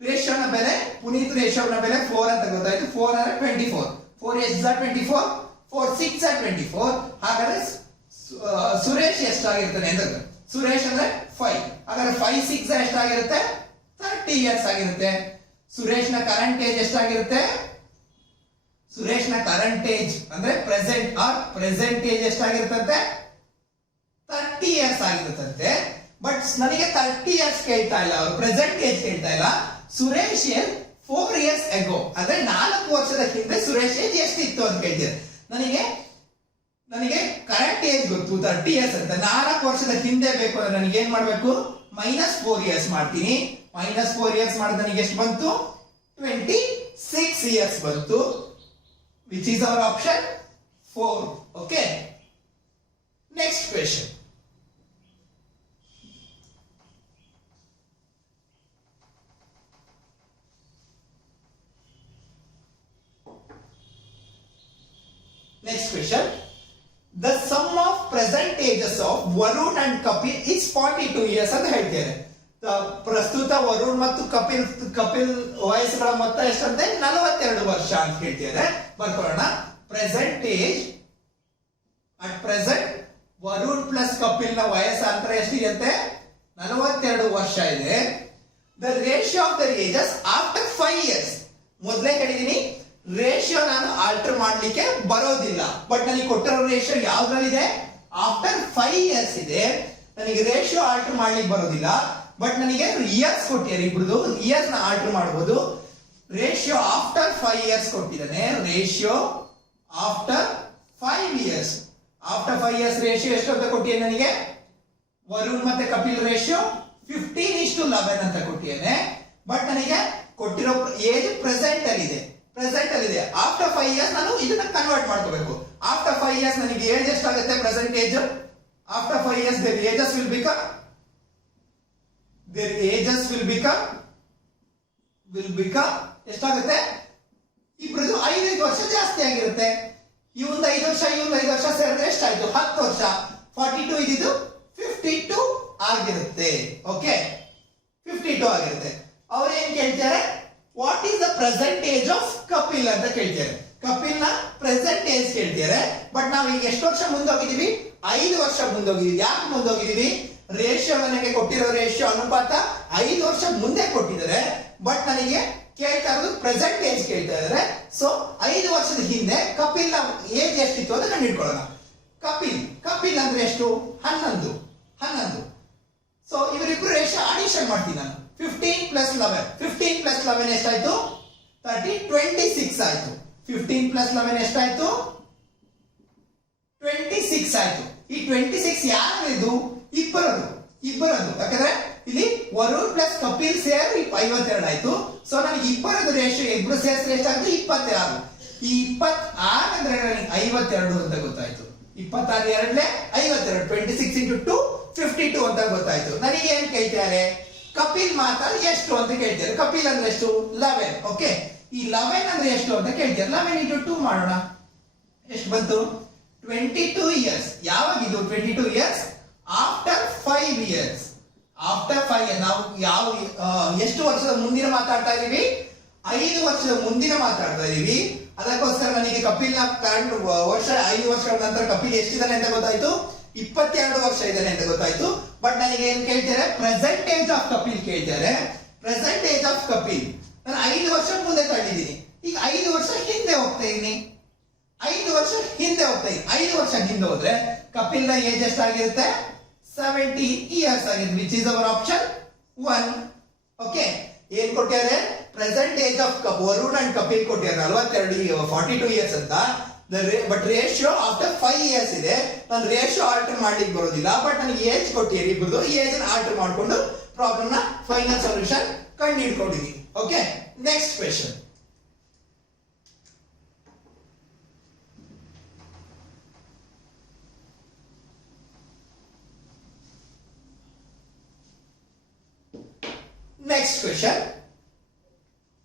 ರೇಷಿಯೋನ ಬೆಲೆ, ಪುನೀತ್ ರೇಷಿಯೋನ ಬೆಲೆ 4 ಅಂತ ಗೊತ್ತಾಯ್ತು. 4 ಅಂದ್ರೆ 24. 4 is 24, 4 6 are 24. ಹಾಗಾದ್ರೆ ಸುರೇಶ್ ಎಷ್ಟಾಗಿರ್ತಾನೆ ಅಂದ್ರೆ? ಸುರೇಶ್ ಅಂದ್ರೆ 5. ಹಾಗಾದ್ರೆ 5 6 ಎಷ್ಟಾಗಿರುತ್ತೆ? 30 years ಆಗಿರುತ್ತೆ. ಸುರೇಶ್ ನ ಕರೆಂಟ್ ಏಜ್ ಎಷ್ಟಾಗಿರುತ್ತೆ? ಸುರೇಶ್ ನ ಕರೆಂಟ್ ಏಜ್ ಅಂದ್ರೆ ಪ್ರೆಸೆಂಟ್ ಏಜ್ ಎಷ್ಟಾಗಿರುತ್ತಂತೆ? 30 years ಆಗಿರುತ್ತಂತೆ. ಬಟ್ ನನಗೆ 30 years ಕೇಳ್ತಾ ಇಲ್ಲ, ಅವರು ಪ್ರೆಸೆಂಟ್ ಏಜ್ ಕೇಳ್ತಾ ಇಲ್ಲ. ಸುರೇಶ್ 4 years ago ಅಂದ್ರೆ 4 ವರ್ಷದ ಹಿಂದೆ ಸುರೇಶ್ ಏಜ್ ಎಷ್ಟಿತ್ತು ಅಂತ ಕೇಳ್ತಿದ್ದಾರೆ. ನನಗೆ ನನಗೆ ಕರೆಕ್ಟ್ ಏಜ್ ಗೊತ್ತು 30 ಇಯರ್ಸ್ ಅಂತ, 4 ವರ್ಷದ ಹಿಂದೆ ಬೇಕು ಅಂದ್ರೆ ನನಗೆ ಏನ್ ಮಾಡ್ಬೇಕು, -4 ಇಯರ್ಸ್ ಮಾಡ್ತೀನಿ. -4 ಇಯರ್ಸ್ ಮಾಡಿದ್ರೆ ನನಗೆ ಎಷ್ಟು ಬಂತು, 26 ಇಯರ್ಸ್ ಬಂತು, which is our option 4. Okay, next question. Next question. The sum of present ages of Varun and Kapil is 42 years ಅಂತ ಹೇಳ್ತಾರೆ. ಪ್ರಸ್ತುತ ವರುಣ್ ಮತ್ತು ಕಪಿಲ್ ವಯಸ್ಸುಗಳ ಮೊತ್ತ ಎಷ್ಟಂತೆ, 42 ವರ್ಷ ಅಂತ ಹೇಳ್ತಿದ್ದಾರೆ. ಬರ್ಕೊಳ್ಳೋಣ. Present age at present Varun plus Kapil ನ ವಯಸ್ಸಾಂತರ ಎಷ್ಟಿದೆ, 42 ವರ್ಷ ಇದೆ. The ratio of the ages after 5 years. ಮೊದಲೇ ಹೇಳಿದೀನಿ ರೇಷಿಯೋ ನಾನು ಆಲ್ಟರ್ ಮಾಡ್ಲಿಕ್ಕೆ ಬರೋದಿಲ್ಲ, ಬಟ್ ನನಗೆ ಕೊಟ್ಟಿರೋ ರೇಷಿಯೋ ಯಾವ್ದ್ರಲ್ಲಿದೆ, ಆಫ್ಟರ್ 5 ಇಯರ್ಸ್ ಇದೆ. ನನಗೆ ರೇಷಿಯೋ ಆಲ್ಟರ್ ಮಾಡ್ಲಿಕ್ಕೆ ಬರೋದಿಲ್ಲ, ಬಟ್ ನನಗೆ ಇಯರ್ಸ್ ಕೊಟ್ಟಿದ್ದಾರೆ. ಇಬ್ರದ್ದು ಇಯರ್ಸ್ ನ ಆಲ್ಟರ್ ಮಾಡಬಹುದು. ರೇಷಿಯೋ ಆಫ್ಟರ್ 5 ಇಯರ್ಸ್ ಕೊಟ್ಟಿದ್ದಾನೆ. Ratio after 5 years, after 5 years ratio ಎಷ್ಟು ಅಂತ ಕೊಟ್ಟಿದ್ದಾನೆ ನನಗೆ. ವರುಣ್ ಮತ್ತೆ ಕಪಿಲ್ ರೇಷಿಯೋ 15:11 ಅಂತ ಕೊಟ್ಟಿದ್ದಾನೆ. ಬಟ್ ನನಗೆ ಕೊಟ್ಟಿರೋ ಏಜ್ ಪ್ರೆಸೆಂಟ್ ಅಲ್ಲಿ ಇದೆ. ಆಫ್ಟರ್ 5 ಇಯರ್ಸ್ ನಾನು ಇದನ್ನ ಕನ್ವರ್ಟ್ ಮಾಡ್ಕೋಬೇಕು. ಆಫ್ಟರ್ 5 ಇಯರ್ಸ್ ನನಗೆ ಏಜ್ ಎಷ್ಟಾಗುತ್ತೆ, present age after 5 years their ages will become ಎಷ್ಟಾಗುತ್ತೆ, ಇಬ್ರದ್ದು 5 ವರ್ಷ ಜಾಸ್ತಿ ಆಗಿರುತ್ತೆ. ಇವಂದು 5 ವರ್ಷ ಇವಂದು 5 ವರ್ಷ ಸೇರಿದ್ರೆ ಎಷ್ಟಾಯ್ತು, 10 ವರ್ಷ. 42 ಇದ್ದಿದ್ದು 52 ಆಗಿರುತ್ತೆ. ಓಕೆ, 52 ಆಗಿರುತ್ತೆ. ಅವ್ರು ಏನ್ ಕೇಳ್ತಾರೆ, what is the present age of Kapil ಅಂತ ಕೇಳ್ತಾರೆ. ಕಪಿಲ್ ನ ಪ್ರೆಸೆಂಟ್ ಏಜ್ ಕೇಳ್ತಾರೆ. ಬಟ್ ನಾವು ಈಗ ಎಷ್ಟು ವರ್ಷ ಮುಂದೋಗಿದೀವಿ, 5 ವರ್ಷ ಮುಂದೋಗಿದೀವಿ. ಯಾಕೆ ಮುಂದೋಗಿದೀವಿ, ರೇಷಿಯೋ ನನಗೆ ಕೊಟ್ಟಿರೋ ರೇಷಿಯೋ ಅನುಪಾತ 5 ವರ್ಷ ಮುಂದೆ ಕೊಟ್ಟಿದ್ದಾರೆ. ಬಟ್ ನನಗೆ ಕೇಳ್ತಾ ಇರೋದು ಪ್ರೆಸೆಂಟ್ ಏಜ್ ಕೇಳ್ತಾ ಇದ್ದಾರೆ. ಸೊ 5 ವರ್ಷದ ಹಿಂದೆ ಕಪಿಲ್ ನ ಏಜ್ ಎಷ್ಟಿತ್ತು ಅಂತ ಕಂಡು ಹಿಡ್ಕೊಳ್ಳೋಣ. ಕಪಿಲ್ ಅಂದ್ರೆ ಎಷ್ಟು, 11. ಸೊ ಇವರಿಬ್ರು ರೇಷಿಯೋ ಆಡಿಷನ್ ಮಾಡ್ತೀನಿ ನಾನು. 15 + 11 15 + 11 ಎಷ್ಟಾಯ್ತು, 30 26 ಆಯ್ತು. 15 + 11 ಎಷ್ಟಾಯ್ತು, 26 ಆಯ್ತು. ಈ 26 ಯಾರಿದು, ಇಬ್ಬರದು. ಯಾಕಂದ್ರೆ ಇಲ್ಲಿ ವರುಣ್ ಪ್ಲಸ್ ಕಪಿಲ್ ಸೇರಿ 52 ಆಯ್ತು. ಸೊ ನನಗೆ ಇಬ್ಬರದು ರೇಷಿಯೋ ಇಬ್ರು ಸೇರಿಸಿದ್ರೆ ಎಷ್ಟಾಯ್ತು, 26. ಈ 26 ಅಂದ್ರೆ ನನಗೆ 52 ಅಂತ ಗೊತ್ತಾಯ್ತು. 26 2 52, 26 × 2 52 ಅಂತ ಗೊತ್ತಾಯ್ತು. ನನಗೆ ಏನ್ ಕೇಳ್ತಾರೆ, ಕಪಿಲ್ ಮಾತ್ರ ಎಷ್ಟು ಅಂತ ಕೇಳ್ತಾರೆ. ಕಪಿಲ್ ಅಂದ್ರೆ ಎಷ್ಟು, 11. ಓಕೆ, ಈ 11 ಅಂದ್ರೆ ಎಷ್ಟು ಅಂತ ಕೇಳ್ತಾರೆ. 11 × 2 ಮಾಡೋಣ. ಎಷ್ಟು ಬಂತು, 22 ಇಯರ್ಸ್. ಯಾವಾಗಿದು 22 years, after 5 years. After 5 years ನಾವು ಯಾವ ಎಷ್ಟು ವರ್ಷದ ಮುಂದಿನ ಮಾತಾಡ್ತಾ ಇದೀವಿ, 5 ವರ್ಷದ ಮುಂದಿನ ಮಾತಾಡ್ತಾ ಇದೀವಿ. ಅದಕ್ಕೋಸ್ಕರ ನನಗೆ ಕಪಿಲ್ ನ ಕರೆಂಟ್ ವರ್ಷ 5 ವರ್ಷಗಳ ನಂತರ ಕಪಿಲ್ ಎಷ್ಟಿದ್ದಾನೆ ಅಂತ ಗೊತ್ತಾಯ್ತು, 22 ವರ್ಷ ಇದ್ದಾನೆ ಅಂತ ಗೊತ್ತಾಯ್ತು. ಬಟ್ ನನಗೆ ಏನ್ ಕೇಳ್ತಾರೆ, ಪ್ರೆಸೆಂಟ್ ಏಜ್ ಆಫ್ ಕಪಿಲ್ ಕೇಳ್ತಾರೆ. ಪ್ರೆಸೆಂಟ್ ಏಜ್ ಆಫ್ ಕಪಿಲ್ ನಾನು 5 ವರ್ಷ ಮುಂದೆ ತಳ್ಳಿದ್ದೀನಿ. ಈಗ 5 ವರ್ಷ ಹಿಂದೆ ಹೋಗ್ತಾ ಇದೀನಿ. 5 ವರ್ಷ ಹಿಂದೆ ಹೋದ್ರೆ ಕಪಿಲ್ ನ ಏಜ್ ಎಷ್ಟಾಗಿರುತ್ತೆ, 17 ಇಯರ್ಸ್ ಆಗಿದೆ, which is our option 1. Okay, ಏನ್ ಕೊಟ್ಟಿದ್ದಾರೆ, present age of Varun and Kapil ಕೊಟ್ಟಿದ್ದಾರೆ 42 42 ಇಯರ್ಸ್ ಅಂತ. ಬಟ್ ರೇಷಿಯೋ ಆಫ್ಟರ್ 5 ಇಯರ್ಸ್ ಇದೆ. ನಾನು ರೇಷಿಯೋ ಆಲ್ಟರ್ ಮಾಡ್ಲಿಕ್ಕೆ ಬರೋದಿಲ್ಲ. ಬಟ್ ನನಗೆ ಏಜ್ ಕೊಟ್ಟಿರಿ, ಇಬ್ಬರದು ಏಜ್ ಆಲ್ಟರ್ ಮಾಡ್ಕೊಂಡು ಪ್ರಾಬ್ಲಮ್ ನ ಫೈನಲ್ ಸೊಲ್ಯೂಷನ್ ಕಂಡು ಹಿಡ್ಕೊಂಡಿದ್ದೀನಿ. Okay, next question. Next question.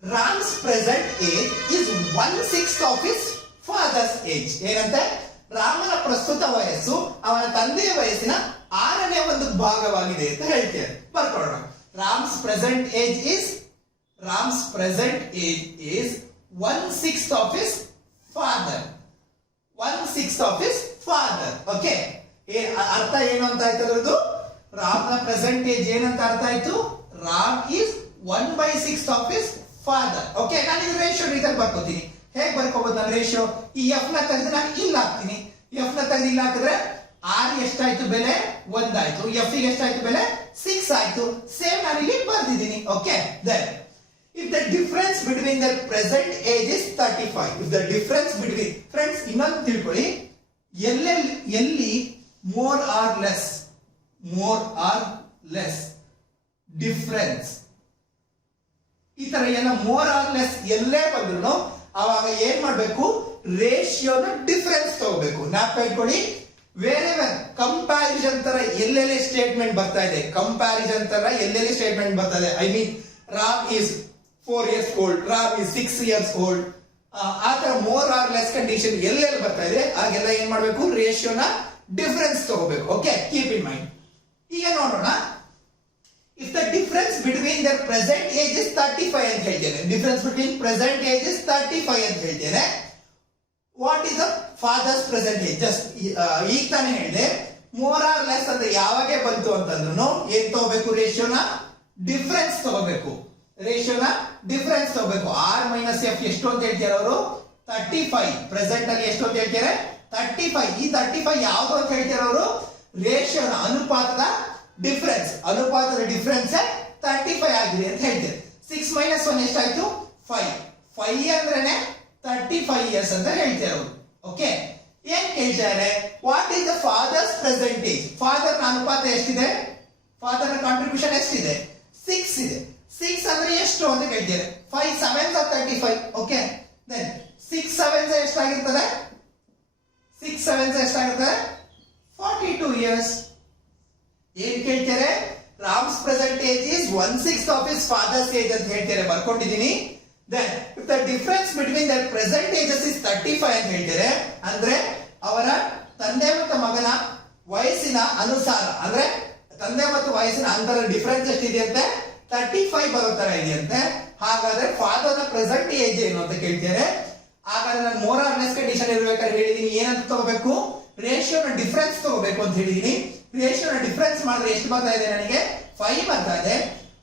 Ram's present age is 1/6 of his father's age. ಏನಂತೆ, ರಾಮನ ಪ್ರಸ್ತುತ ವಯಸ್ಸು ಅವನ ತಂದೆಯ ವಯಸ್ಸಿನ 6ನೇ ಒಂದು ಭಾಗವಾಗಿದೆ ಅಂತ ಹೇಳ್ತಾರೆ. ಬರ್ಕೊಳ್ಳೋಣ. Ram's present age is 1/6 of his father. 1/6 of his father. Okay, ಅರ್ಥ ಏನು ಅಂತ ಆಯ್ತು ಅದ್ರದ್ದು, ರಾಮನ ಪ್ರೆಸೆಂಟ್ ಏಜ್ ಏನಂತ ಅರ್ಥ ಆಯ್ತು, Ram is 1/6 of his father. Okay, ನಾನು ಇದು ರೇಷಿಯೋ ರೀತಿಯಲ್ಲಿ ಬರ್ಕೋತೀನಿ. ಹೇಗೆ ಬರ್ಕೋಬಹುದು ನಾನು ರೇಷಿಯೋ, ಈ ಎಫ್ ನ ತೆಗೆದು ನಾನು ಇಲ್ಲಿ ಹಾಕ್ತೀನಿ. ಎಫ್ ನ ತೆಗೆದು ಇಲ್ಲಿ ಹಾಕಿದ್ರೆ ಆರ್ ಎಷ್ಟಾಯ್ತು ಬೆಲೆ, 1 ಆಯ್ತು. ಎಫ್ ಗೆ ಎಷ್ಟಾಯ್ತು ಬೆಲೆ, 6 ಆಯ್ತು. ಸೇಮ್ ನಾನು ಇಲ್ಲಿ ಬರ್ದಿದ್ದೀನಿ. Okay, then if the difference between their present age is 35, if the difference between, friends ಇನ್ನೊಂದು ತಿಳ್ಕೊಳ್ಳಿ, ಎಲ್ಲಿ ಮೋರ್ ಆರ್ ಲೆಸ್ ಡಿಫರೆನ್ಸ್, ಈ ತರ ಏನ ಮೋರ್ ಆರ್ ಲೆಸ್ ಎಲ್ಲೇ ಬಂದ್ರು ಅವಾಗ ಏನ್ ಮಾಡ್ಬೇಕು, ರೇಷಿಯೋನ ಡಿಫರೆನ್ಸ್ ತಗೋಬೇಕು. ಜ್ಞಾಪಕ ಇಟ್ಕೊಳ್ಳಿ, ವೇರೆವರ್ ಕಂಪ್ಯಾರಿಸನ್ ತರ ಎಲ್ಲೆಲ್ಲಿ ಸ್ಟೇಟ್ಮೆಂಟ್ ಬರ್ತಾ ಇದೆ, ಕಂಪ್ಯಾರಿಸನ್ ತರ ಎಲ್ಲೆಲ್ಲಿ ಸ್ಟೇಟ್ಮೆಂಟ್ ಬರ್ತಾ ಇದೆ, I mean Ram is 4 years old, Ram is 6 years old, ಆ ತರ ಮೋರ್ ಆರ್ ಲೆಸ್ ಕಂಡೀಷನ್ ಎಲ್ಲೆಲ್ಲಿ ಬರ್ತಾ ಇದೆ ಆಗೆಲ್ಲ ಏನ್ ಮಾಡ್ಬೇಕು, ರೇಷಿಯೋನ ಡಿಫರೆನ್ಸ್ ತಗೋಬೇಕು. Okay, keep in mind. ಈಗ ನೋಡೋಣ, if the difference between their present age is 35 ಅಂತ ಹೇಳ್ತೇನೆ, difference between present age is 35 ಅಂತ ಹೇಳ್ತೇನೆ, what is the father's present age? just ಈಗ ತಾನೇ ಹೇಳಿದೆ, more or less ಅಂದ್ರೆ ಯಾವಾಗ ಬಂತು ಅಂತಂದ್ರೂ ಏನ್ ತಗೋಬೇಕು, ರೇಷಿಯೋನ ಡಿಫರೆನ್ಸ್ ತಗೋಬೇಕು. ರೇಷಿಯೋನ ಡಿಫರೆನ್ಸ್ ತಗೋಬೇಕು. r ಮೈನಸ್ ಎಫ್ ಎಷ್ಟು ಅಂತ ಹೇಳ್ತಾರೆ ಅವರು, 35. ಪ್ರೆಸೆಂಟ್ ಅಲ್ಲಿ ಎಷ್ಟು ಅಂತ ಹೇಳ್ತಾರೆ, 35. ಈ 35 ಯಾವುದು ಅಂತ ಹೇಳ್ತಾರೆ ಅವರು, ರೇಷಿಯೋನ ಅನುಪಾತದ ಡಿಫರೆನ್ಸ್, ಅನುಪಾತದ ಡಿಫರೆನ್ಸ್ 35 ಆಗಿದೆ ಅಂತ ಹೇಳ್ತಾರೆ. 6 ಮೈನಸ್ 1 ಎಷ್ಟಾಯ್ತು, 5. 5 ಅಂದ್ರೇನೆ 35 years ಅಂತ ಹೇಳ್ತಾರೆ ಅವರು. ಓಕೆ, ಏನ್ ಕೇಳ್ತಾರೆ, what is the father's present age? Father ಅನುಪಾತ ಎಷ್ಟಿದೆ, ಫಾದರ್ ಕಾಂಟ್ರಿಬ್ಯೂಷನ್ ಎಷ್ಟಿದೆ, 6 ಇದೆ. 6 ಅಂದ್ರೆ ಎಷ್ಟು ಅಂತ ಕೇಳ್ತಾರೆ. 5 7s are 35. Okay, then 6 7s ಎಷ್ಟಾಗಿರ್ತದೆ, 6 7s ಎಷ್ಟಾಗಿರ್ತದೆ, 42 years. ಏನ್ ಕೇಳ್ತಾರೆ, Ram's present age is 1/6 of his father's age ಅಂತ ಹೇಳ್ತಾರೆ, ಬರ್ಕೊಂಡಿದ್ದೀನಿ. then if the difference between their present ages is 35 ಅಂತ ಹೇಳ್ತಾರೆ, ಅಂದ್ರೆ ಅವರ ತಂದೆ ಮತ್ತು ಮಗನ ವಯಸ್ಸಿನ ಅನುಸಾರ, ಅಂದ್ರೆ ತಂದೆ ಮತ್ತು ವಯಸ್ಸಿನ ಅಂತರ ಡಿಫರೆನ್ಸ್ ಎಷ್ಟಿದೆ ಅಂತೆ, 35 ಬರೋ ತರ ಇದೆಯಂತೆ. ಹಾಗಾದ್ರೆ ಫಾದರ್ ನ ಪ್ರೆಸೆಂಟ್ ಏಜ್ ಏನು ಅಂತ ಕೇಳ್ತಾರೆ. ಹಾಗಾದ್ರೆ ನಾನು ಮೋರ್ ಆರ್ ಲೆಸ್ ಕಂಡೀಷನ್ ಇರಬೇಕಾದ್ರೆ ಹೇಳಿದೀನಿ, ಏನಂತ ತಗೋಬೇಕು, ರೇಷಿಯೋನ ಡಿಫರೆನ್ಸ್ ತಗೋಬೇಕು ಅಂತ ಹೇಳಿದೀನಿ. ರೇಷಿಯೋನ ಡಿಫರೆನ್ಸ್ ಮಾಡಿದ್ರೆ ಎಷ್ಟು ಬರ್ತಾ ಇದೆ, ನನಗೆ 5 ಬರ್ತಾ ಇದೆ.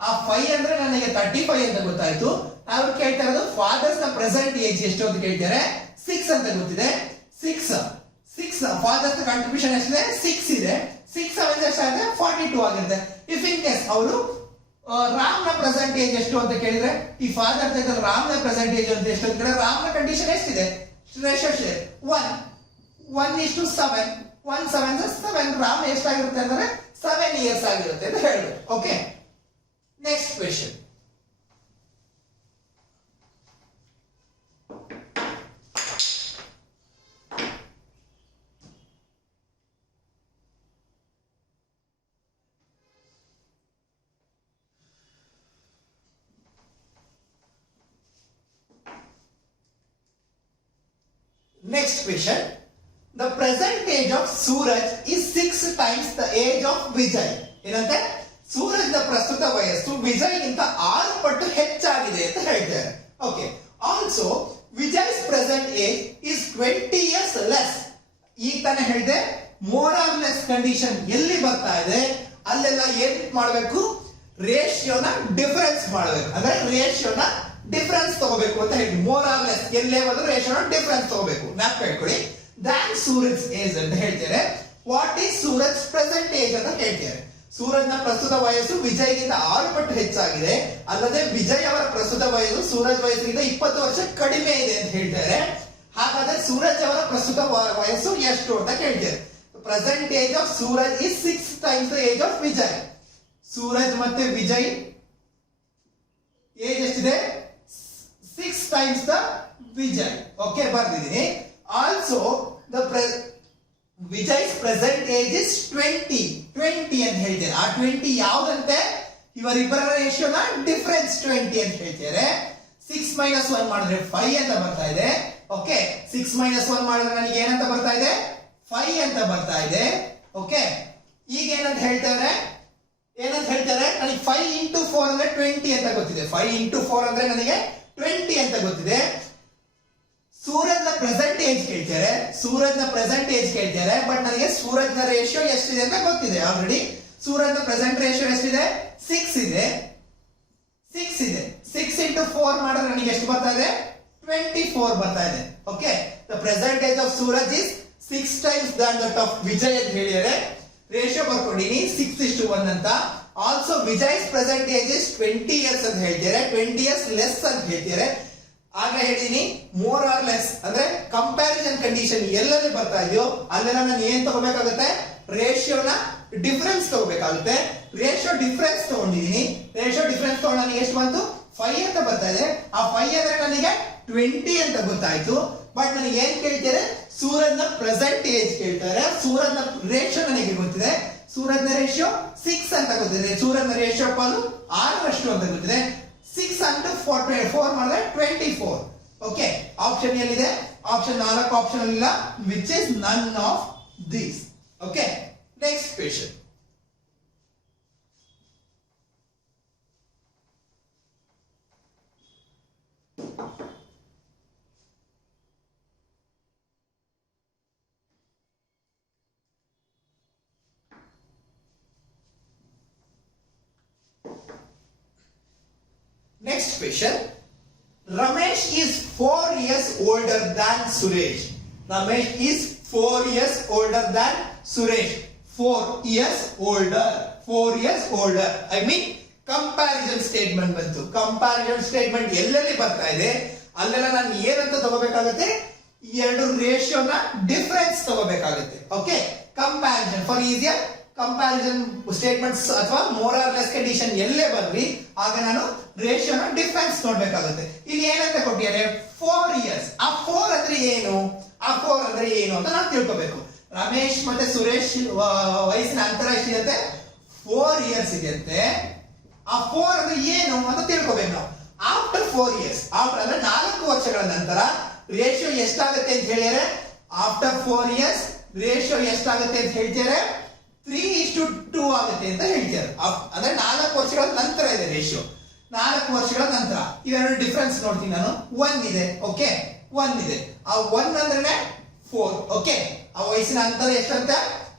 ಆ 5 ಅಂದ್ರೆ ನನಗೆ 35 ಅಂತ ಗೊತ್ತಾಯ್ತು. ಅವ್ರು ಕೇಳ್ತಾ ಇರೋದು ಫಾದರ್ಸ್ ನ ಪ್ರೆಸೆಂಟ್ ಏಜ್ ಎಷ್ಟು ಅಂತ ಕೇಳ್ತಾರೆ, 6 ಅಂತ ಗೊತ್ತಿದೆ. 6 ಫಾದರ್ಸ್ ಕಾಂಟ್ರಿಬ್ಯೂಷನ್ ಎಷ್ಟಿದೆ, 6 ಇದೆ. 6 7 ಎಷ್ಟಾಗಿದೆ, 42 ಆಗಿರುತ್ತೆ. ಇಫ್ ಇನ್ ಕೇಸ್ ಅವರು ರಾಮ್ ನ ಪ್ರೆಸೆಂಟ್ ಏಜ್ ಎಷ್ಟು ಅಂತ ಕೇಳಿದ್ರೆ, ಈ ಫಾದರ್ ತೆಗೆದ್ರೆ ರಾಮ್ ನ ಪ್ರೆಸೆಂಟ್ ಏಜ್ ಅಂತ ಎಷ್ಟು ಅಂತ ಕೇಳಿದ್ರೆ, ರಾಮ್ ನ ಕಂಡೀಷನ್ ಎಷ್ಟಿದೆ, ರೇಷಿಯೋ 1:7. 1 7 7, ರಾಮ್ ಎಷ್ಟಾಗಿರುತ್ತೆ ಅಂದ್ರೆ 7 years ಆಗಿರುತ್ತೆ ಅಂತ ಹೇಳ್ಬೇಕು. Okay, next question. Next question. The present age of Suraj is 6 times the age of Vijay. ಏನಂತೆ, ಸೂರಜ್ ನ ಪ್ರಸ್ತುತ ವಯಸ್ಸು ವಿಜಯ್ ಗಿಂತ 6 ಪಟ್ಟು ಹೆಚ್ಚಾಗಿದೆ ಅಂತ ಹೇಳ್ತಾರೆ. Okay, also Vijay's present age is 20 years less. ಈಗ ತಾನೇ ಹೇಳಿದೆ, ಮೋರ್ ಆರ್ ಲೆಸ್ ಕಂಡೀಷನ್ ಎಲ್ಲಿ ಬರ್ತಾ ಇದೆ ಅಲ್ಲೆಲ್ಲ ಏನ್ ಮಾಡಬೇಕು, ರೇಷಿಯೋನ ಡಿಫರೆನ್ಸ್ ಮಾಡಬೇಕು. ಅಂದ್ರೆ ರೇಷಿಯೋನ ಡಿಫರೆನ್ಸ್ ತಗೋಬೇಕು ಅಂತ ಹೇಳಿ, ಮೋರ್ ಆರ್ ಲೆಸ್ ಎಲ್ಲೇ ಬಂದ್ರೆ ರೇಷಿಯೋನ ಡಿಫರೆನ್ಸ್ ತಗೋಬೇಕು. ಜ್ಞಾಪಕ ಇಟ್ಕೊಳ್ಳಿ. ದ್ಯಾನ್ ಸೂರಜ್ ಏಜ್ ಅಂತ ಹೇಳ್ತಾರೆ. What is Suraj present age ಅಂತ ಹೇಳ್ತಾರೆ. ಸೂರಜ್ ನ ಪ್ರಸ್ತುತ ವಯಸ್ಸು ವಿಜಯ್ ಗಿಂತ 6 ಪಟ್ಟು ಹೆಚ್ಚಾಗಿದೆ. ಅಲ್ಲದೆ ವಿಜಯ್ ಅವರ ಪ್ರಸ್ತುತ ವಯಸ್ಸು ಸೂರಜ್ ವಯಸ್ಸಿಗಿಂತ 20 ವರ್ಷ ಕಡಿಮೆ ಇದೆ ಅಂತ ಹೇಳ್ತಾರೆ. ಹಾಗಾದ್ರೆ ಸೂರಜ್ ಅವರ ಪ್ರಸ್ತುತ ವಯಸ್ಸು ಎಷ್ಟು ಅಂತ ಕೇಳ್ತಾರೆ. Present age of Suraj is 6 times the age of Vijay. Suraj ಮತ್ತೆ ವಿಜಯ್ ಏಜ್ ಎಷ್ಟಿದೆ, 6 times the ವಿಜಯ್. ಓಕೆ, ಬರ್ದಿದ್ದೀನಿ. Also the Vijay's present age is 20 ಅಂತ ಹೇಳ್ತಾರೆ. ಆ 20 ಯಾವ್ದಂತೆ, ಇವರಿಬ್ಬರ ರೇಷಿಯೋನ ಡಿಫರೆನ್ಸ್ 20 ಅಂತ ಹೇಳ್ತಾರೆ. 6 minus 1 ಮಾಡಿದ್ರೆ 5 ಅಂತ ಬರ್ತಾ ಇದೆ. ಓಕೆ, 6 minus 1 ಮಾಡಿದ್ರೆ ನನಗೆ ಏನಂತ ಬರ್ತಾ ಇದೆ, 5 ಅಂತ ಬರ್ತಾ ಇದೆ. ಓಕೆ, ಈಗ ಏನಂತ ಹೇಳ್ತಾರೆ, ನನಗೆ 5 into 4 ಅಂದ್ರೆ 20 ಅಂತ ಗೊತ್ತಿದೆ. 5 into 4 ಅಂದ್ರೆ ನನಗೆ 20 ಅಂತ ಗೊತ್ತಿದೆ. ಸೂರಜ್ ನ ಪ್ರೆಸೆಂಟ್ ಏಜ್ ಕೇಳ್ತಾರೆ, ಬಟ್ ನನಗೆ ಸೂರಜ್ ನ ರೇಷಿಯೋ ಎಷ್ಟಿದೆ ಅಂತ ಗೊತ್ತಿದೆ ಆಲ್ರೆಡಿ. ಸೂರಜ್ ನ ಪ್ರೆಸೆಂಟ್ ರೇಷಿಯೋ ಎಷ್ಟಿದೆ, 6 ಇದೆ. 6 into 4 ಮಾಡಿದ್ರೆ ನನಗೆ ಎಷ್ಟು ಬರ್ತಾ ಇದೆ, 24 ಬರ್ತಾ ಇದೆ. Okay, the present age of Suraj is 6 times than that of Vijay ಅಂತ ಹೇಳಿದರೆ ರೇಷಿಯೋ ಬರ್ಕೊಂಡಿನಿ 6:1 ಅಂತ. Also Vijay's present age is 20 years ಅಂತ ಹೇಳ್ತಾರೆ. 20 years ಲೆಸ್ ಅಂತ ಹೇಳ್ತಾರೆ. ಆಗ ಹೇಳಿದೀನಿ ಮೋರ್ ಆರ್ ಲೆಸ್ ಅಂದ್ರೆ ಕಂಪ್ಯಾರಿಸನ್ ಕಂಡೀಷನ್ ಎಲ್ಲೆಲ್ಲಿ ಬರ್ತಾ ಇದೆಯೋ ಅಲ್ಲೆಲ್ಲ ನಾನು ಏನ್ ತಗೋಬೇಕಾಗುತ್ತೆ, ರೇಷಿಯೋನ ಡಿಫರೆನ್ಸ್ ತಗೋಬೇಕಾಗುತ್ತೆ. ರೇಷಿಯೋ ಡಿಫರೆನ್ಸ್ ತಗೊಂಡಿದೀನಿ. ರೇಷಿಯೋ ಡಿಫರೆನ್ಸ್ ತಗೊಂಡು ನನಗೆ ಎಷ್ಟು ಬಂತು, 5 ಅಂತ ಬರ್ತಾ ಇದೆ. ಆ 5 ಅಂದ್ರೆ ನನಗೆ 20 ಅಂತ ಗೊತ್ತಾಯ್ತು. ಬಟ್ ನನಗೆ ಏನ್ ಕೇಳ್ತಾರೆ, ಸೂರಜ್ನ ಪ್ರೆಸೆಂಟ್ ಏಜ್ ಕೇಳ್ತಾರೆ. ಸೂರಜ್ನ ರೇಷಿಯೋ ನನಗೆ ಗೊತ್ತಿದೆ. ಸೂರಜ್ನ ರೇಷಿಯೋ 6 ಅಂತ ಗೊತ್ತಿದೆ. ಸೂರಜ್ನ ರೇಷಿಯೋ ಪಾಲು 6 ಅಂತ ಗೊತ್ತಿದೆ. 6 into 4 ಮಾಡಿದ್ರೆ 24. ಓಕೆ, ಆಪ್ಷನ್ ಎಲ್ಲಿದೆ, ಆಪ್ಷನ್ 4 ಆಪ್ಷನ್ ಇಲ್ಲ, which is none of these. Okay, next question. Next question. Ramesh is 4 years older than Suresh. Ramesh is 4 years older than Suresh. 4 years older. 4 years older. I mean comparison statement ಬಂತು. Comparison statement ಎಲ್ಲೆಲ್ಲಿ ಬರ್ತಾ ಇದೆ ಅಲ್ಲೆಲ್ಲ ನಾನು ಏನಂತ ತಗೋಬೇಕಾಗುತ್ತೆ, ಎರಡು ರೇಷಿಯೋನ ಡಿಫರೆನ್ಸ್ ತಗೋಬೇಕಾಗುತ್ತೆ. Okay, comparison for easier comparison statements ಅಥವಾ ಮೋರ್ ಆರ್ ಲೆಸ್ ಕಂಡೀಷನ್ ಎಲ್ಲೇ ಬರ್ಲಿ ಆಗ ನಾನು ರೇಷಿಯೋನ ಡಿಫರೆನ್ಸ್ ನೋಡ್ಬೇಕಾಗುತ್ತೆ. ಇಲ್ಲಿ ಏನಂತ ಕೊಟ್ಟಿದ್ದಾರೆ, 4 years. ಆ 4 ಅಂದ್ರೆ ಏನು, ಆ 4 ಅಂದ್ರೆ ಏನು ಅಂತ ನಾವು ತಿಳ್ಕೋಬೇಕು. ರಮೇಶ್ ಮತ್ತೆ ಸುರೇಶ್ ವಯಸ್ಸಿನ ಅಂತರ ಎಷ್ಟಿದೆ, 4 years ಇದೆಯಂತೆ. ಆ 4 ಅಂದ್ರೆ ಏನು ಅಂತ ತಿಳ್ಕೋಬೇಕು ನಾವು. ಆಫ್ಟರ್ 4 years, ಆಫ್ಟರ್ ಅಂದ್ರೆ 4 ವರ್ಷಗಳ ನಂತರ ರೇಷಿಯೋ ಎಷ್ಟಾಗುತ್ತೆ ಅಂತ ಹೇಳಿದರೆ, ಆಫ್ಟರ್ 4 years ರೇಷಿಯೋ ಎಷ್ಟಾಗುತ್ತೆ ಅಂತ ಹೇಳ್ತಾರೆ, 3:2 ಆಗುತ್ತೆ ಅಂತ ಹೇಳ್ತಾರೆ. ಅಂದ್ರೆ 4 ವರ್ಷಗಳ ನಂತರ ಇದೆ ರೇಷಿಯೋ. 4 ವರ್ಷಗಳ ನಂತರ ಇವೆರಡು ಡಿಫರೆನ್ಸ್ ನೋಡ್ತೀನಿ ನಾನು. 1 ಇದೆ. ಓಕೆ, 1 ಇದೆ. ಆ 1 ಅಂದ್ರೆ 4. ಓಕೆ, ಆ ವಯಸ್ಸಿನ ಅಂತರ ಎಷ್ಟಂತ,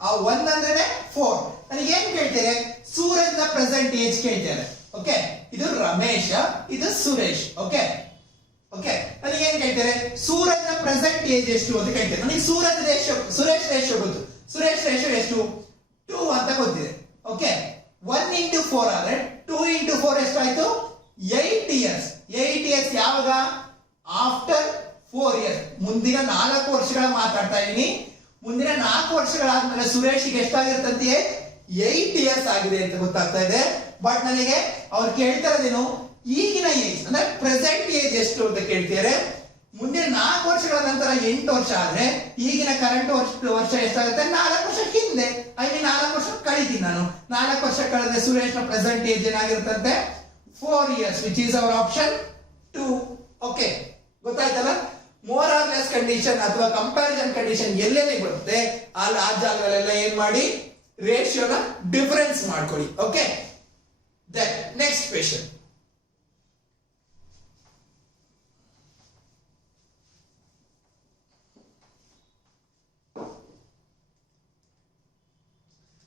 ಆ 1 ಅಂದ್ರೆ 4. ನನಗೆ ಏನ್ ಕೇಳ್ತಾರೆ, ಸೂರಜ್ನ ಪ್ರೆಸೆಂಟ್ ಏಜ್ ಕೇಳ್ತಾರೆ. ಓಕೆ, ಇದು ರಮೇಶ್, ಇದು ಸುರೇಶ್. ಓಕೆ ಓಕೆ, ನನಗೆ ಏನ್ ಕೇಳ್ತಾರೆ, ಸೂರಜ್ನ ಪ್ರೆಸೆಂಟ್ ಏಜ್ ಎಷ್ಟು ಅಂತ ಕೇಳ್ತಾರೆ. ನನಗೆ ಸೂರಜ್ ರೇಷಿಯೋ, ಸುರೇಶ್ ರೇಷಿಯೋ ಗೊತ್ತು. ಸುರೇಶ್ ರೇಷಿಯೋ ಎಷ್ಟು, 2 ಅಂತ ಗೊತ್ತಿದೆ. ಓಕೆ, 1 into 4 ಆದ್ರೆ 2 into 4 ಎಷ್ಟಾಯ್ತು, 8 years. 8 years ಯಾವಾಗ, ಆಫ್ಟರ್ 4 years. ಮುಂದಿನ 4 ವರ್ಷಗಳ ಮಾತಾಡ್ತಾ ಇದೀನಿ. ಮುಂದಿನ 4 ವರ್ಷಗಳಾದ್ಮೇಲೆ ಸುರೇಶ್ಗೆ ಎಷ್ಟಾಗಿರ್ತಂತೆ, 8 years ಆಗಿದೆ ಅಂತ ಗೊತ್ತಾಗ್ತಾ ಇದೆ. ಬಟ್ ನನಗೆ ಅವ್ರು ಕೇಳ್ತಾ ಇರೋದೇನು, ಈಗಿನ ಏಜ್ ಅಂದ್ರೆ ಪ್ರೆಸೆಂಟ್ ಏಜ್ ಎಷ್ಟು ಅಂತ ಕೇಳ್ತಾರೆ. ಮುಂದಿನ 4 ವರ್ಷಗಳ ನಂತರ 8 ವರ್ಷ ಆದ್ರೆ ಈಗಿನ ಕರೆಂಟ್ ವರ್ಷ ಎಷ್ಟಾಗುತ್ತೆ, 4 ವರ್ಷ ಹಿಂದೆ. ಐ ಮೀನ್ 4 ವರ್ಷ ಕಳಿತೀನಿ ನಾನು. 4 ವರ್ಷ ಕಳೆದ್ರೆ ಸುರೇಶ್ನ ಪ್ರೆಸೆಂಟ್ ಏಜ್ ಏನಾಗಿರುತ್ತಂತೆ, 4 years, which is our option 2. Okay, ಗೊತ್ತಾಯ್ತಲ್ಲ. ಮೋರ್ ಆರ್ ಲೆಸ್ ಕಂಡೀಷನ್ ಅಥವಾ ಕಂಪ್ಯಾರಿಸನ್ ಕಂಡೀಷನ್ ಎಲ್ಲೆಲ್ಲಿ ಬರುತ್ತೆ ಅಲ್ಲಿ ಆ ಜಾಗಗಳೆಲ್ಲ ಏನ್ ಮಾಡಿ, ರೇಷಿಯೋನ ಡಿಫರೆನ್ಸ್ ಮಾಡ್ಕೊಳ್ಳಿ. Okay, then next question.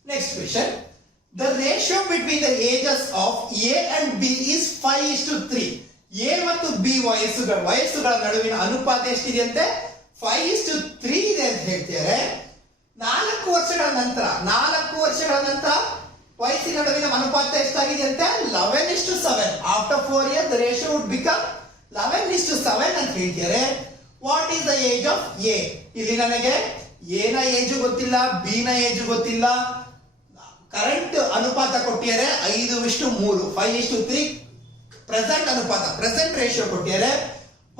Next question. The ratio between the ages of A and B is 5:3. A ಮತ್ತು B ವಯಸ್ಸುಗಳ ನಡುವಿನ ಅನುಪಾತ ಎಷ್ಟಿದೆ ಅಂತೆ, 5:3 ಇದೆ ಅಂತ ಹೇಳ್ತಾರೆ. 4 ವರ್ಷಗಳ ನಂತರ ವಯಸ್ಸಿನ ನಡುವಿನ ಅನುಪಾತ ಎಷ್ಟಾಗಿದೆ ಅಂತೆ, 11:7. After 4 years the ratio would become 11:7 ಅಂತ ಹೇಳ್ತಾರೆ. What is the age of A? ಇಲ್ಲಿ ನನಗೆ A ನ ಏಜ್ ಗೊತ್ತಿಲ್ಲ, B ನ ಏಜ್ ಗೊತ್ತಿಲ್ಲ. ಕರೆಂಟ್ ಅನುಪಾತ ಕೊಟ್ಟಿದ್ದಾರೆ 5:3, 5:3 ಪ್ರೆಸೆಂಟ್ ಅನುಪಾತ, ಪ್ರೆಸೆಂಟ್ ರೇಷಿಯೋ ಕೊಟ್ಟಿದ್ದಾರೆ.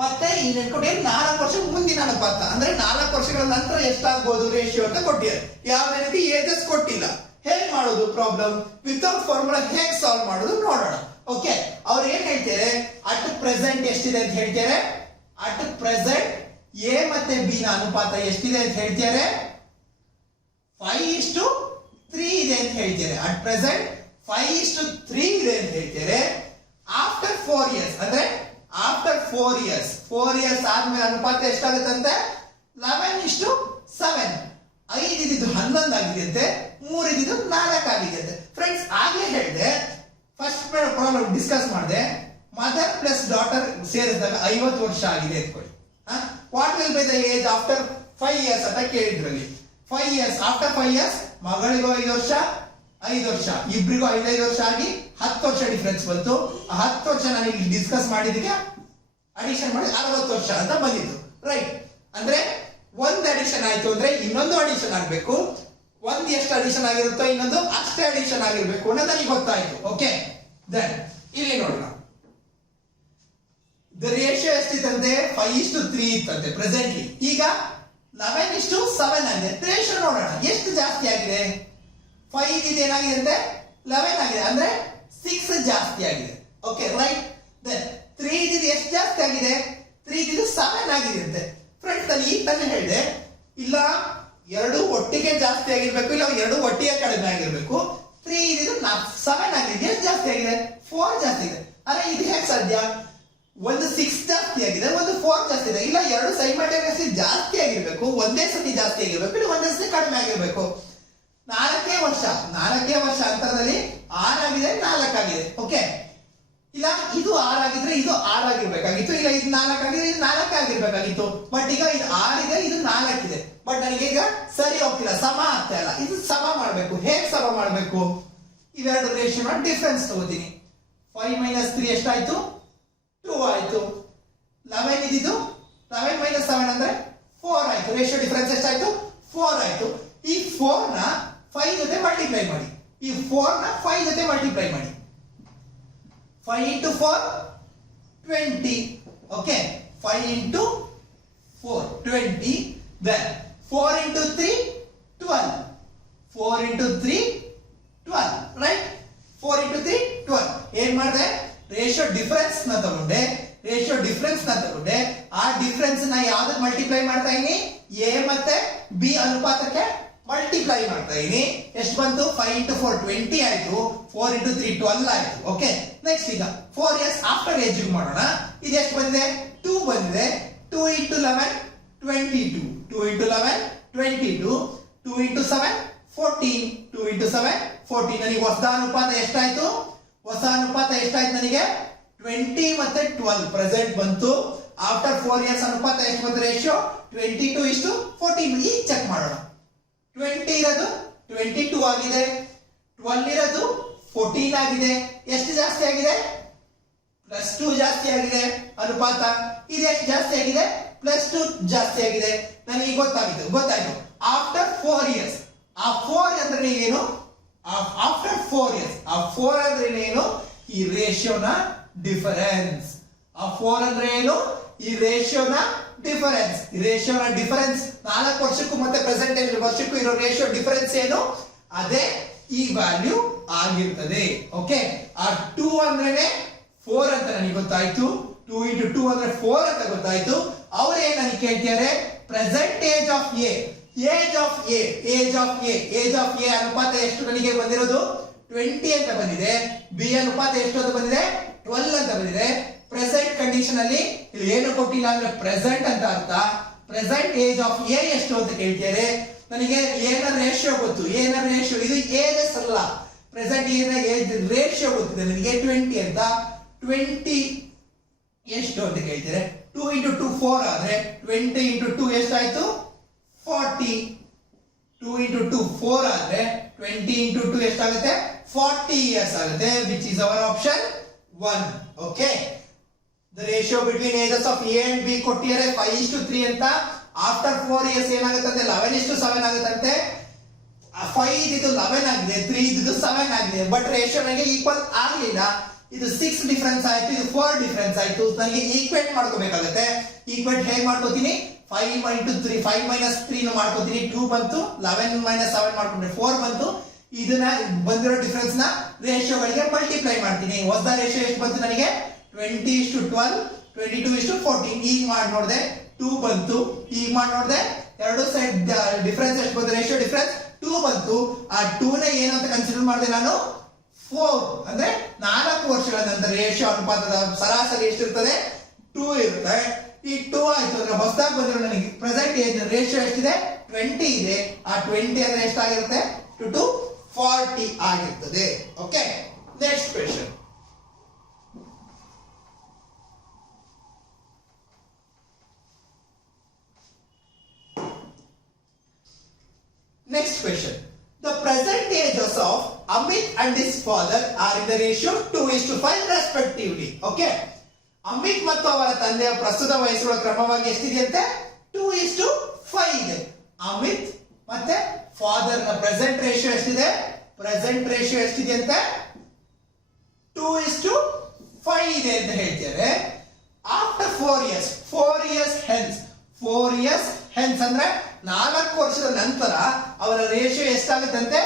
ಮತ್ತೆ ಇನ್ನೇನು ಕೊಟ್ಟಿದ್ದಾರೆ, 4 ವರ್ಷ ಮುಂದಿನ ಅನುಪಾತ ಅಂದ್ರೆ 4 ವರ್ಷಗಳ ನಂತರ ಎಷ್ಟಾಗಬಹುದು ರೇಷಿಯೋ ಅಂತ ಕೊಟ್ಟಿದ್ದಾರೆ. ಯಾವುದೇ ರೀತಿ ಏಜಸ್ ಕೊಟ್ಟಿಲ್ಲ. ಹೇಗೆ ಮಾಡೋದು ಪ್ರಾಬ್ಲಮ್, ವಿತೌಟ್ ಫಾರ್ಮುಲಾ ಹೇಗೆ ಸಾಲ್ವ್ ಮಾಡೋದು ನೋಡೋಣ. ಓಕೆ, ಅವ್ರು ಏನ್ ಹೇಳ್ತಾರೆ, ಅಟ್ ಪ್ರೆಸೆಂಟ್ ಎಷ್ಟಿದೆ ಅಂತ ಹೇಳ್ತಾರೆ. ಅಟ್ ಪ್ರೆಸೆಂಟ್ ಎ ಮತ್ತೆ ಬಿ ನ ಅನುಪಾತ ಎಷ್ಟಿದೆ ಅಂತ ಹೇಳ್ತಾರೆ, 5:3 ಇದೆ ಅಂತ ಹೇಳ್ತಾರೆ. ಅಟ್ ಪ್ರೆಸೆಂಟ್ 5:3 ಇದೆ ಅಂತ ಹೇಳ್ತಾರೆ. ಆಫ್ಟರ್ 4 years ಅಂದ್ರೆ ಆಫ್ಟರ್ 4 years ಆದ್ಮೇಲೆ ಅನುಪಾತ ಎಷ್ಟಾಗುತ್ತಂತೆ, 11:7. 5 ಇದ್ದು 11 ಆಗಿದೆಯಂತೆ, 3 ಇದ್ದು 4 ಆಗಿದೆಯಂತೆ. ಫ್ರೆಂಡ್ಸ್, ಆಗ್ಲೇ ಹೇಳಿದೆ, ಫಸ್ಟ್ ಪ್ರಾಬ್ಲಮ್ ಡಿಸ್ಕಸ್ ಮಾಡಿದೆ, ಮದರ್ ಪ್ಲಸ್ ಡಾಟರ್ ಸೇರಿದಾಗ 50 ವರ್ಷ ಆಗಿದೆ ಅಂದ್ಕೊಳ್ಳಿ. What will be the age after 5 years ಅಂತ ಕೇಳಿದ್ರಲ್ಲಿ. 5 years, ಆಫ್ಟರ್ 5 years ಮಗಳಿಗೂ 5 ವರ್ಷ, 5 ವರ್ಷ, ಇಬ್ಬರಿಗೂ 5 ವರ್ಷ ಆಗಿ 10 ವರ್ಷ ಡಿಫರೆನ್ಸ್ ಬಂತು. 10 ವರ್ಷ ನಾನು ಇಲ್ಲಿ ಡಿಸ್ಕಸ್ ಮಾಡಿದ್ದಕ್ಕೆ ಅಡಿಷನ್ ಮಾಡಿ 60 ವರ್ಷ ಅಂತ ಬಂದಿತ್ತು, ರೈಟ್? ಅಂದ್ರೆ ಒಂದು ಅಡಿಷನ್ ಆಯ್ತು ಅಂದ್ರೆ ಇನ್ನೊಂದು ಅಡಿಷನ್ ಆಗ್ಬೇಕು, ಒಂದು ಎಷ್ಟು ಅಡಿಷನ್ ಆಗಿರುತ್ತೋ ಇನ್ನೊಂದು ಅಷ್ಟೇ ಅಡಿಷನ್ ಆಗಿರ್ಬೇಕು ಅನ್ನೋದು ನನಗೆ ಗೊತ್ತಾಯ್ತು. ಓಕೆ, ದೆನ್ ಇಲ್ಲಿ ನೋಡೋಣ. The ratio ಎಷ್ಟಿತ್ತಂತೆ? 5:3 ಇತ್ತಂತೆ ಪ್ರೆಸೆಂಟ್ಲಿ. ಈಗ 11:7 ಆಗಿದೆ. ರೇಷಿಯೋ ನೋಡೋಣ ಎಷ್ಟು ಜಾಸ್ತಿ ಆಗಿದೆ. 5 ಇದು ಏನಾಗಿದೆ ಅಂತೆ 11 ಆಗಿದೆ, ಅಂದ್ರೆ 6 ಜಾಸ್ತಿ ಆಗಿದೆ. Okay, right? ದೆನ್ 3 ಇದು ಎಷ್ಟು ಜಾಸ್ತಿ ಆಗಿದೆ? 3 ಇದು 7 ಆಗಿದೆ ಅಂತೆ. ಫ್ರೆಂಡ್ಸ್, ನಾನು ಈಗ ತಾನೇ ಹೇಳಿದೆ, ಇಲ್ಲ ಎರಡು ಒಟ್ಟಿಗೆ ಜಾಸ್ತಿ ಆಗಿರ್ಬೇಕು, ಇಲ್ಲ ಎರಡು ಒಟ್ಟಿಗೆ ಕಡಿಮೆ ಆಗಿರ್ಬೇಕು. 3 ಇದು 7 ಆಗಿದೆ. ಎಷ್ಟು ಜಾಸ್ತಿ ಆಗಿದೆ? 4 ಜಾಸ್ತಿ ಇದೆ. ಅರೆ ಇದು ಹೇಗೆ ಸಾಧ್ಯ? ಒಂದು 6 ಜಾಸ್ತಿ ಆಗಿದೆ, ಒಂದು 4 ಜಾಸ್ತಿ ಇದೆ. ಇಲ್ಲ ಎರಡು ಸೈಮಲ್ಟೇನಿಯಸ್ಲಿ ಜಾಸ್ತಿ ಆಗಿರ್ಬೇಕು, ಒಂದೇ ಸತಿ ಜಾಸ್ತಿ ಆಗಿರ್ಬೇಕು, ಇಲ್ಲ ಒಂದೇ ಸತಿ ಕಡಿಮೆ ಆಗಿರ್ಬೇಕು. 4 ವರ್ಷ ಅಂತರದಲ್ಲಿ 6 ಆಗಿದೆ, 4 ಆಗಿದೆ. ಓಕೆ, ಇಲ್ಲ ಇದು 6 ಆಗಿದ್ರೆ ಇದು 6 ಆಗಿರ್ಬೇಕಾಗಿತ್ತು, ಇಲ್ಲ ಇದು 4 ಆಗಿದ್ರೆ ಇದು 4 ಆಗಿರ್ಬೇಕಾಗಿತ್ತು. ಬಟ್ ಈಗ ಇದು 6 ಇದೆ, ಇದು 4 ಇದೆ. ಬಟ್ ನನಗೆ ಈಗ ಸರಿ ಹೋಗ್ತಿಲ್ಲ, ಸಮ ಆಗ್ತಾ ಇಲ್ಲ. ಇದು ಸಮ ಮಾಡ್ಬೇಕು. ಹೇಗೆ ಸಮ ಮಾಡ್ಬೇಕು? ಇವೆರಡು ರೇಷಿಯೋ ಡಿಫರೆನ್ಸ್ ತಗೋತೀನಿ. 5 - 3 ಎಷ್ಟಾಯ್ತು? 2 ಆಯ್ತು. 11 ಇದಿದ್ದು 11 - 7 ಅಂದ್ರೆ 4 ಆಯ್ತು. ರೇಷಿಯೋ ಡಿಫರೆನ್ಸ್ ಎಷ್ಟಾಯ್ತು? 4 ಆಯ್ತು. ಈ 4 ನ 5 ಜೊತೆ ಮಲ್ಟಿಪ್ಲೈ ಮಾಡಿ. ಈ 4 ನ 5 ಜೊತೆ ಮಲ್ಟಿಪ್ಲೈ ಮಾಡಿ. 5 × 4 20. ಓಕೆ, 5 × 4 20. Then 4 × 3 12. 4 × 3 12. ರೈಟ್? 4 × 3 12. ಏನ್ ಮಾಡಿದೆ? ರೇಷಿಯೋ ಡಿಫರೆನ್ಸ್ ನ ತಗೊಂಡೆ. ಆ ಡಿಫರೆನ್ಸ್ ನ ಯಾವ್ದಕ್ಕೆ ಮಲ್ಟಿಪ್ಲೈ ಮಾಡ್ತಾ ಇದೀನಿ? ಎ ಮತ್ತೆ ಬಿ ಅನುಪಾತಕ್ಕೆ ಮಲ್ಟಿಪ್ಲೈ ಮಾಡ್ತಾ ಇದೀನಿ. ಎಷ್ಟು ಬಂತು? 5 × 4 20 ಆಯ್ತು. 4 × 3 12 ಆಯ್ತು. ಓಕೆ, ನೆಕ್ಸ್ಟ್ ಈಗ 4 ಇಯರ್ಸ್ ಆಫ್ಟರ್ ಏಜ್ ಮಾಡೋಣ. ಇದು ಎಷ್ಟು ಬಂದಿದೆ? 2 ಬಂದಿದೆ. 2 × 11 22. 2 × 11 22. 2 × 7 14. 2 × 7 14. ನನಗೆ ಹೊಸ ಅನುಪಾತ ಎಷ್ಟಾಯ್ತು? ನನಗೆ 20 ಮತ್ತೆ 12 ಪ್ರೆಸೆಂಟ್ ಬಂತು. ಆಫ್ಟರ್ 4 ಇಯರ್ಸ್ ಅನುಪಾತ ಎಷ್ಟು ಬಂತು? ರೇಷಿಯೋ 22:14. ಈಗ ಚೆಕ್ ಮಾಡೋಣ. 20 ಇರೋದು 22 ಆಗಿದೆ, 12 ಇರೋದು 14 ಆಗಿದೆ. ಎಷ್ಟು ಜಾಸ್ತಿ ಆಗಿದೆ? +2 ಜಾಸ್ತಿ ಆಗಿದೆ ಅನುಪಾತ. ಇದು ಎಷ್ಟು ಜಾಸ್ತಿ ಆಗಿದೆ? +2 ಜಾಸ್ತಿ ಆಗಿದೆ. ನನಗೆ ಗೊತ್ತಾಯ್ತು. ಆಫ್ಟರ್ 4 ಇಯರ್ಸ್, ಆ 4 ಅಂದ್ರೆ ಏನು? ಆಫ್ಟರ್ 4 ಇಯರ್ಸ್, ಆ 4 ಅಂದ್ರೆ ಏನು? ಈ ರೇಷಿಯೋನ ಡಿಫರೆನ್ಸ್. ಆ 4 ಅಂದ್ರೆ ಏನು? ಈ ರೇಷಿಯೋನ ಡಿಫರೆನ್ಸ್. 4 ವರ್ಷಕ್ಕೂ ಮತ್ತೆ ಪ್ರೆಸೆಂಟ್ ವರ್ಷಕ್ಕೂ ಇರೋ ರೇಷಿಯೋ ಡಿಫರೆನ್ಸ್ ಏನು? ಅದೇ ಈ ವ್ಯಾಲ್ಯೂ ಆಗಿರ್ತದೆ. ಓಕೆ, ಆ 2 ಅಂದ್ರೆ 4 ಅಂತ ನನಗೆ ಗೊತ್ತಾಯ್ತು. 2 × 2 ಅಂದ್ರೆ 4 ಅಂತ ಗೊತ್ತಾಯ್ತು. ಅವರೇ ನನಗೆ ಕೇಳ್ತಿದ್ದಾರೆ present age of A. Age of A ಅನುಪಾತ ಎಷ್ಟು ನನಗೆ ಬಂದಿರೋದು? 20 ಅಂತ ಬಂದಿದೆ. ಬಿ ಅನುಪಾತ ಎಷ್ಟು ಅಂತ ಬಂದಿದೆ? 12 ಅಂತ ಬಂದಿದೆ. ಪ್ರೆಸೆಂಟ್ ಕಂಡೀಷನ್ ಅಲ್ಲಿ ಇಲ್ಲಿ ಏನು ಕೊಟ್ಟಿಲ್ಲ ಅಂದ್ರೆ ಪ್ರೆಸೆಂಟ್ ಅಂತ ಅರ್ಥ. ಪ್ರೆಸೆಂಟ್ ಏಜ್ ಆಫ್ ಎ ಎಷ್ಟು ಅಂತ ಕೇಳ್ತಿದ್ದಾರೆ. ನನಗೆ ಏನ ರೇಷಿಯೋ ಗೊತ್ತು. ಇದು ಏಜಸ್ ಅಲ್ಲ, ಪ್ರೆಸೆಂಟ್ ಏಜ್ ರೇಷಿಯೋ ಗೊತ್ತಿದೆ ನನಗೆ 20 ಅಂತ. 20 ಎಷ್ಟು ಅಂತ ಕೇಳ್ತಿದ್ದಾರೆ. 2 × 2 4 ಆದ್ರೆ 20 × 2 ಎಷ್ಟಾಯ್ತು? 40. 2 × 2 4 ಆದ್ರೆ 20 × 2 ಎಷ್ಟಾಗುತ್ತೆ? 40 ಇಯರ್ಸ್ ಆಗುತ್ತೆ. Which is our option 1. Okay, the ratio between ages of A and B ಕೊಟ್ಟಿದ್ದಾರೆ 5:3 ಅಂತ. After 4 years ಏನಾಗುತ್ತಂತೆ? 11:7 ಆಗುತ್ತಂತೆ. 5 ಇದು 11 ಆಗಿದೆ, 3 ಇದು 7 ಆಗಿದೆ. ಬಟ್ ರೇಷಿಯೋ ನನಗೆ ಈಕ್ವಲ್ ಆಗಲಿಲ್ಲ. ಇದು 6 ಡಿಫರೆನ್ಸ್ ಆಯ್ತು, ಇದು 4 ಡಿಫರೆನ್ಸ್ ಆಯ್ತು. ನನಗೆ ಈಕ್ವೇಟ್ ಮಾಡ್ಕೋಬೇಕಾಗುತ್ತೆ. ಈಕ್ವೇಟ್ ಹೇಗೆ ಮಾಡ್ಕೋತೀನಿ? 5 × 3 5 - 3 ಮಾಡ್ಕೋತೀನಿ. 2 ಬಂತು. 11 - 7 ಮಾಡ್ಕೊಂಡ್ರೆ 4 ಬಂತು. ಇದನ್ನ ಬಂದಿರೋ ಡಿಫರೆನ್ಸ್ ನ ರೇಷಿಯೋಗಳಿಗೆ ಮಲ್ಟಿಪ್ಲೈ ಮಾಡ್ತೀನಿ. ಹೊಸ ರೇಷಿಯೋ ಎಷ್ಟು ಬಂತು ನನಗೆ? 20:12, 22:14. ಈಗ ಮಾಡಿ ನೋಡಿದೆ 2 ಬಂತು. ಈಗ ಮಾಡಿ ನೋಡಿದೆ ಎರಡು ಸೈಡ್ ಡಿಫರೆನ್ಸ್ ಎಷ್ಟು ಬಂತು? ರೇಷಿಯೋ ಡಿಫರೆನ್ಸ್ 2 ಬಂತು. ಆ 2 ನ ಏನು ಅಂತ ಕನ್ಸಿಡರ್ ಮಾಡಿದೆ ನಾನು? 4 ಅಂದ್ರೆ 4 ವರ್ಷಗಳ ನಂತರ ರೇಷಿಯೋ ಅನುಪಾತದ ಸರಾಸರಿ ಎಷ್ಟಿರ್ತದೆ? 2 ಇರುತ್ತೆ. ಈ 2 ಆಯ್ತು ಅಂದ್ರೆ ಹೊಸದಾಗಿ ಬಂದಿರೋ ನನಗೆ ಪ್ರೆಸೆಂಟ್ ಏಜ್ ರೇಷಿಯೋ ಎಷ್ಟಿದೆ? 20 ಇದೆ. ಆ 20 ಅಂದ್ರೆ ಎಷ್ಟಾಗಿರುತ್ತೆ? 2 × 40 ಆಗಿರ್ತದೆ. Okay, next question. The present ages of Amit and his father are in the ratio 2:5 respectively. Okay, Amit ಮತ್ತು ಅವರ ತಂದೆಯ ಪ್ರಸ್ತುತ ವಯಸ್ಸುಗಳ ಕ್ರಮವಾಗಿ ಎಷ್ಟಿದೆಯಂತೆ 2:5 ಇದೆ. ಅಮಿತ್ ಮತ್ತೆ ಫಾದರ್ ನ ಪ್ರೆಸೆಂಟ್ ರೇಷಿಯೋ ಎಷ್ಟಿದೆ? ಪ್ರೆಸೆಂಟ್ ರೇಷಿಯೋ ಎಷ್ಟಿದೆಯಂತೆ 2:5 ಇದೆ ಅಂತ ಹೇಳ್ತಾರೆ. ಆಫ್ಟರ್ 4 ಇಯರ್ಸ್ ಹೆನ್ಸ್ ಅಂದ್ರೆ 4 ವರ್ಷದ ನಂತರ ಅವರ ರೇಷಿಯೋ ಎಷ್ಟಾಗುತ್ತಂತೆ?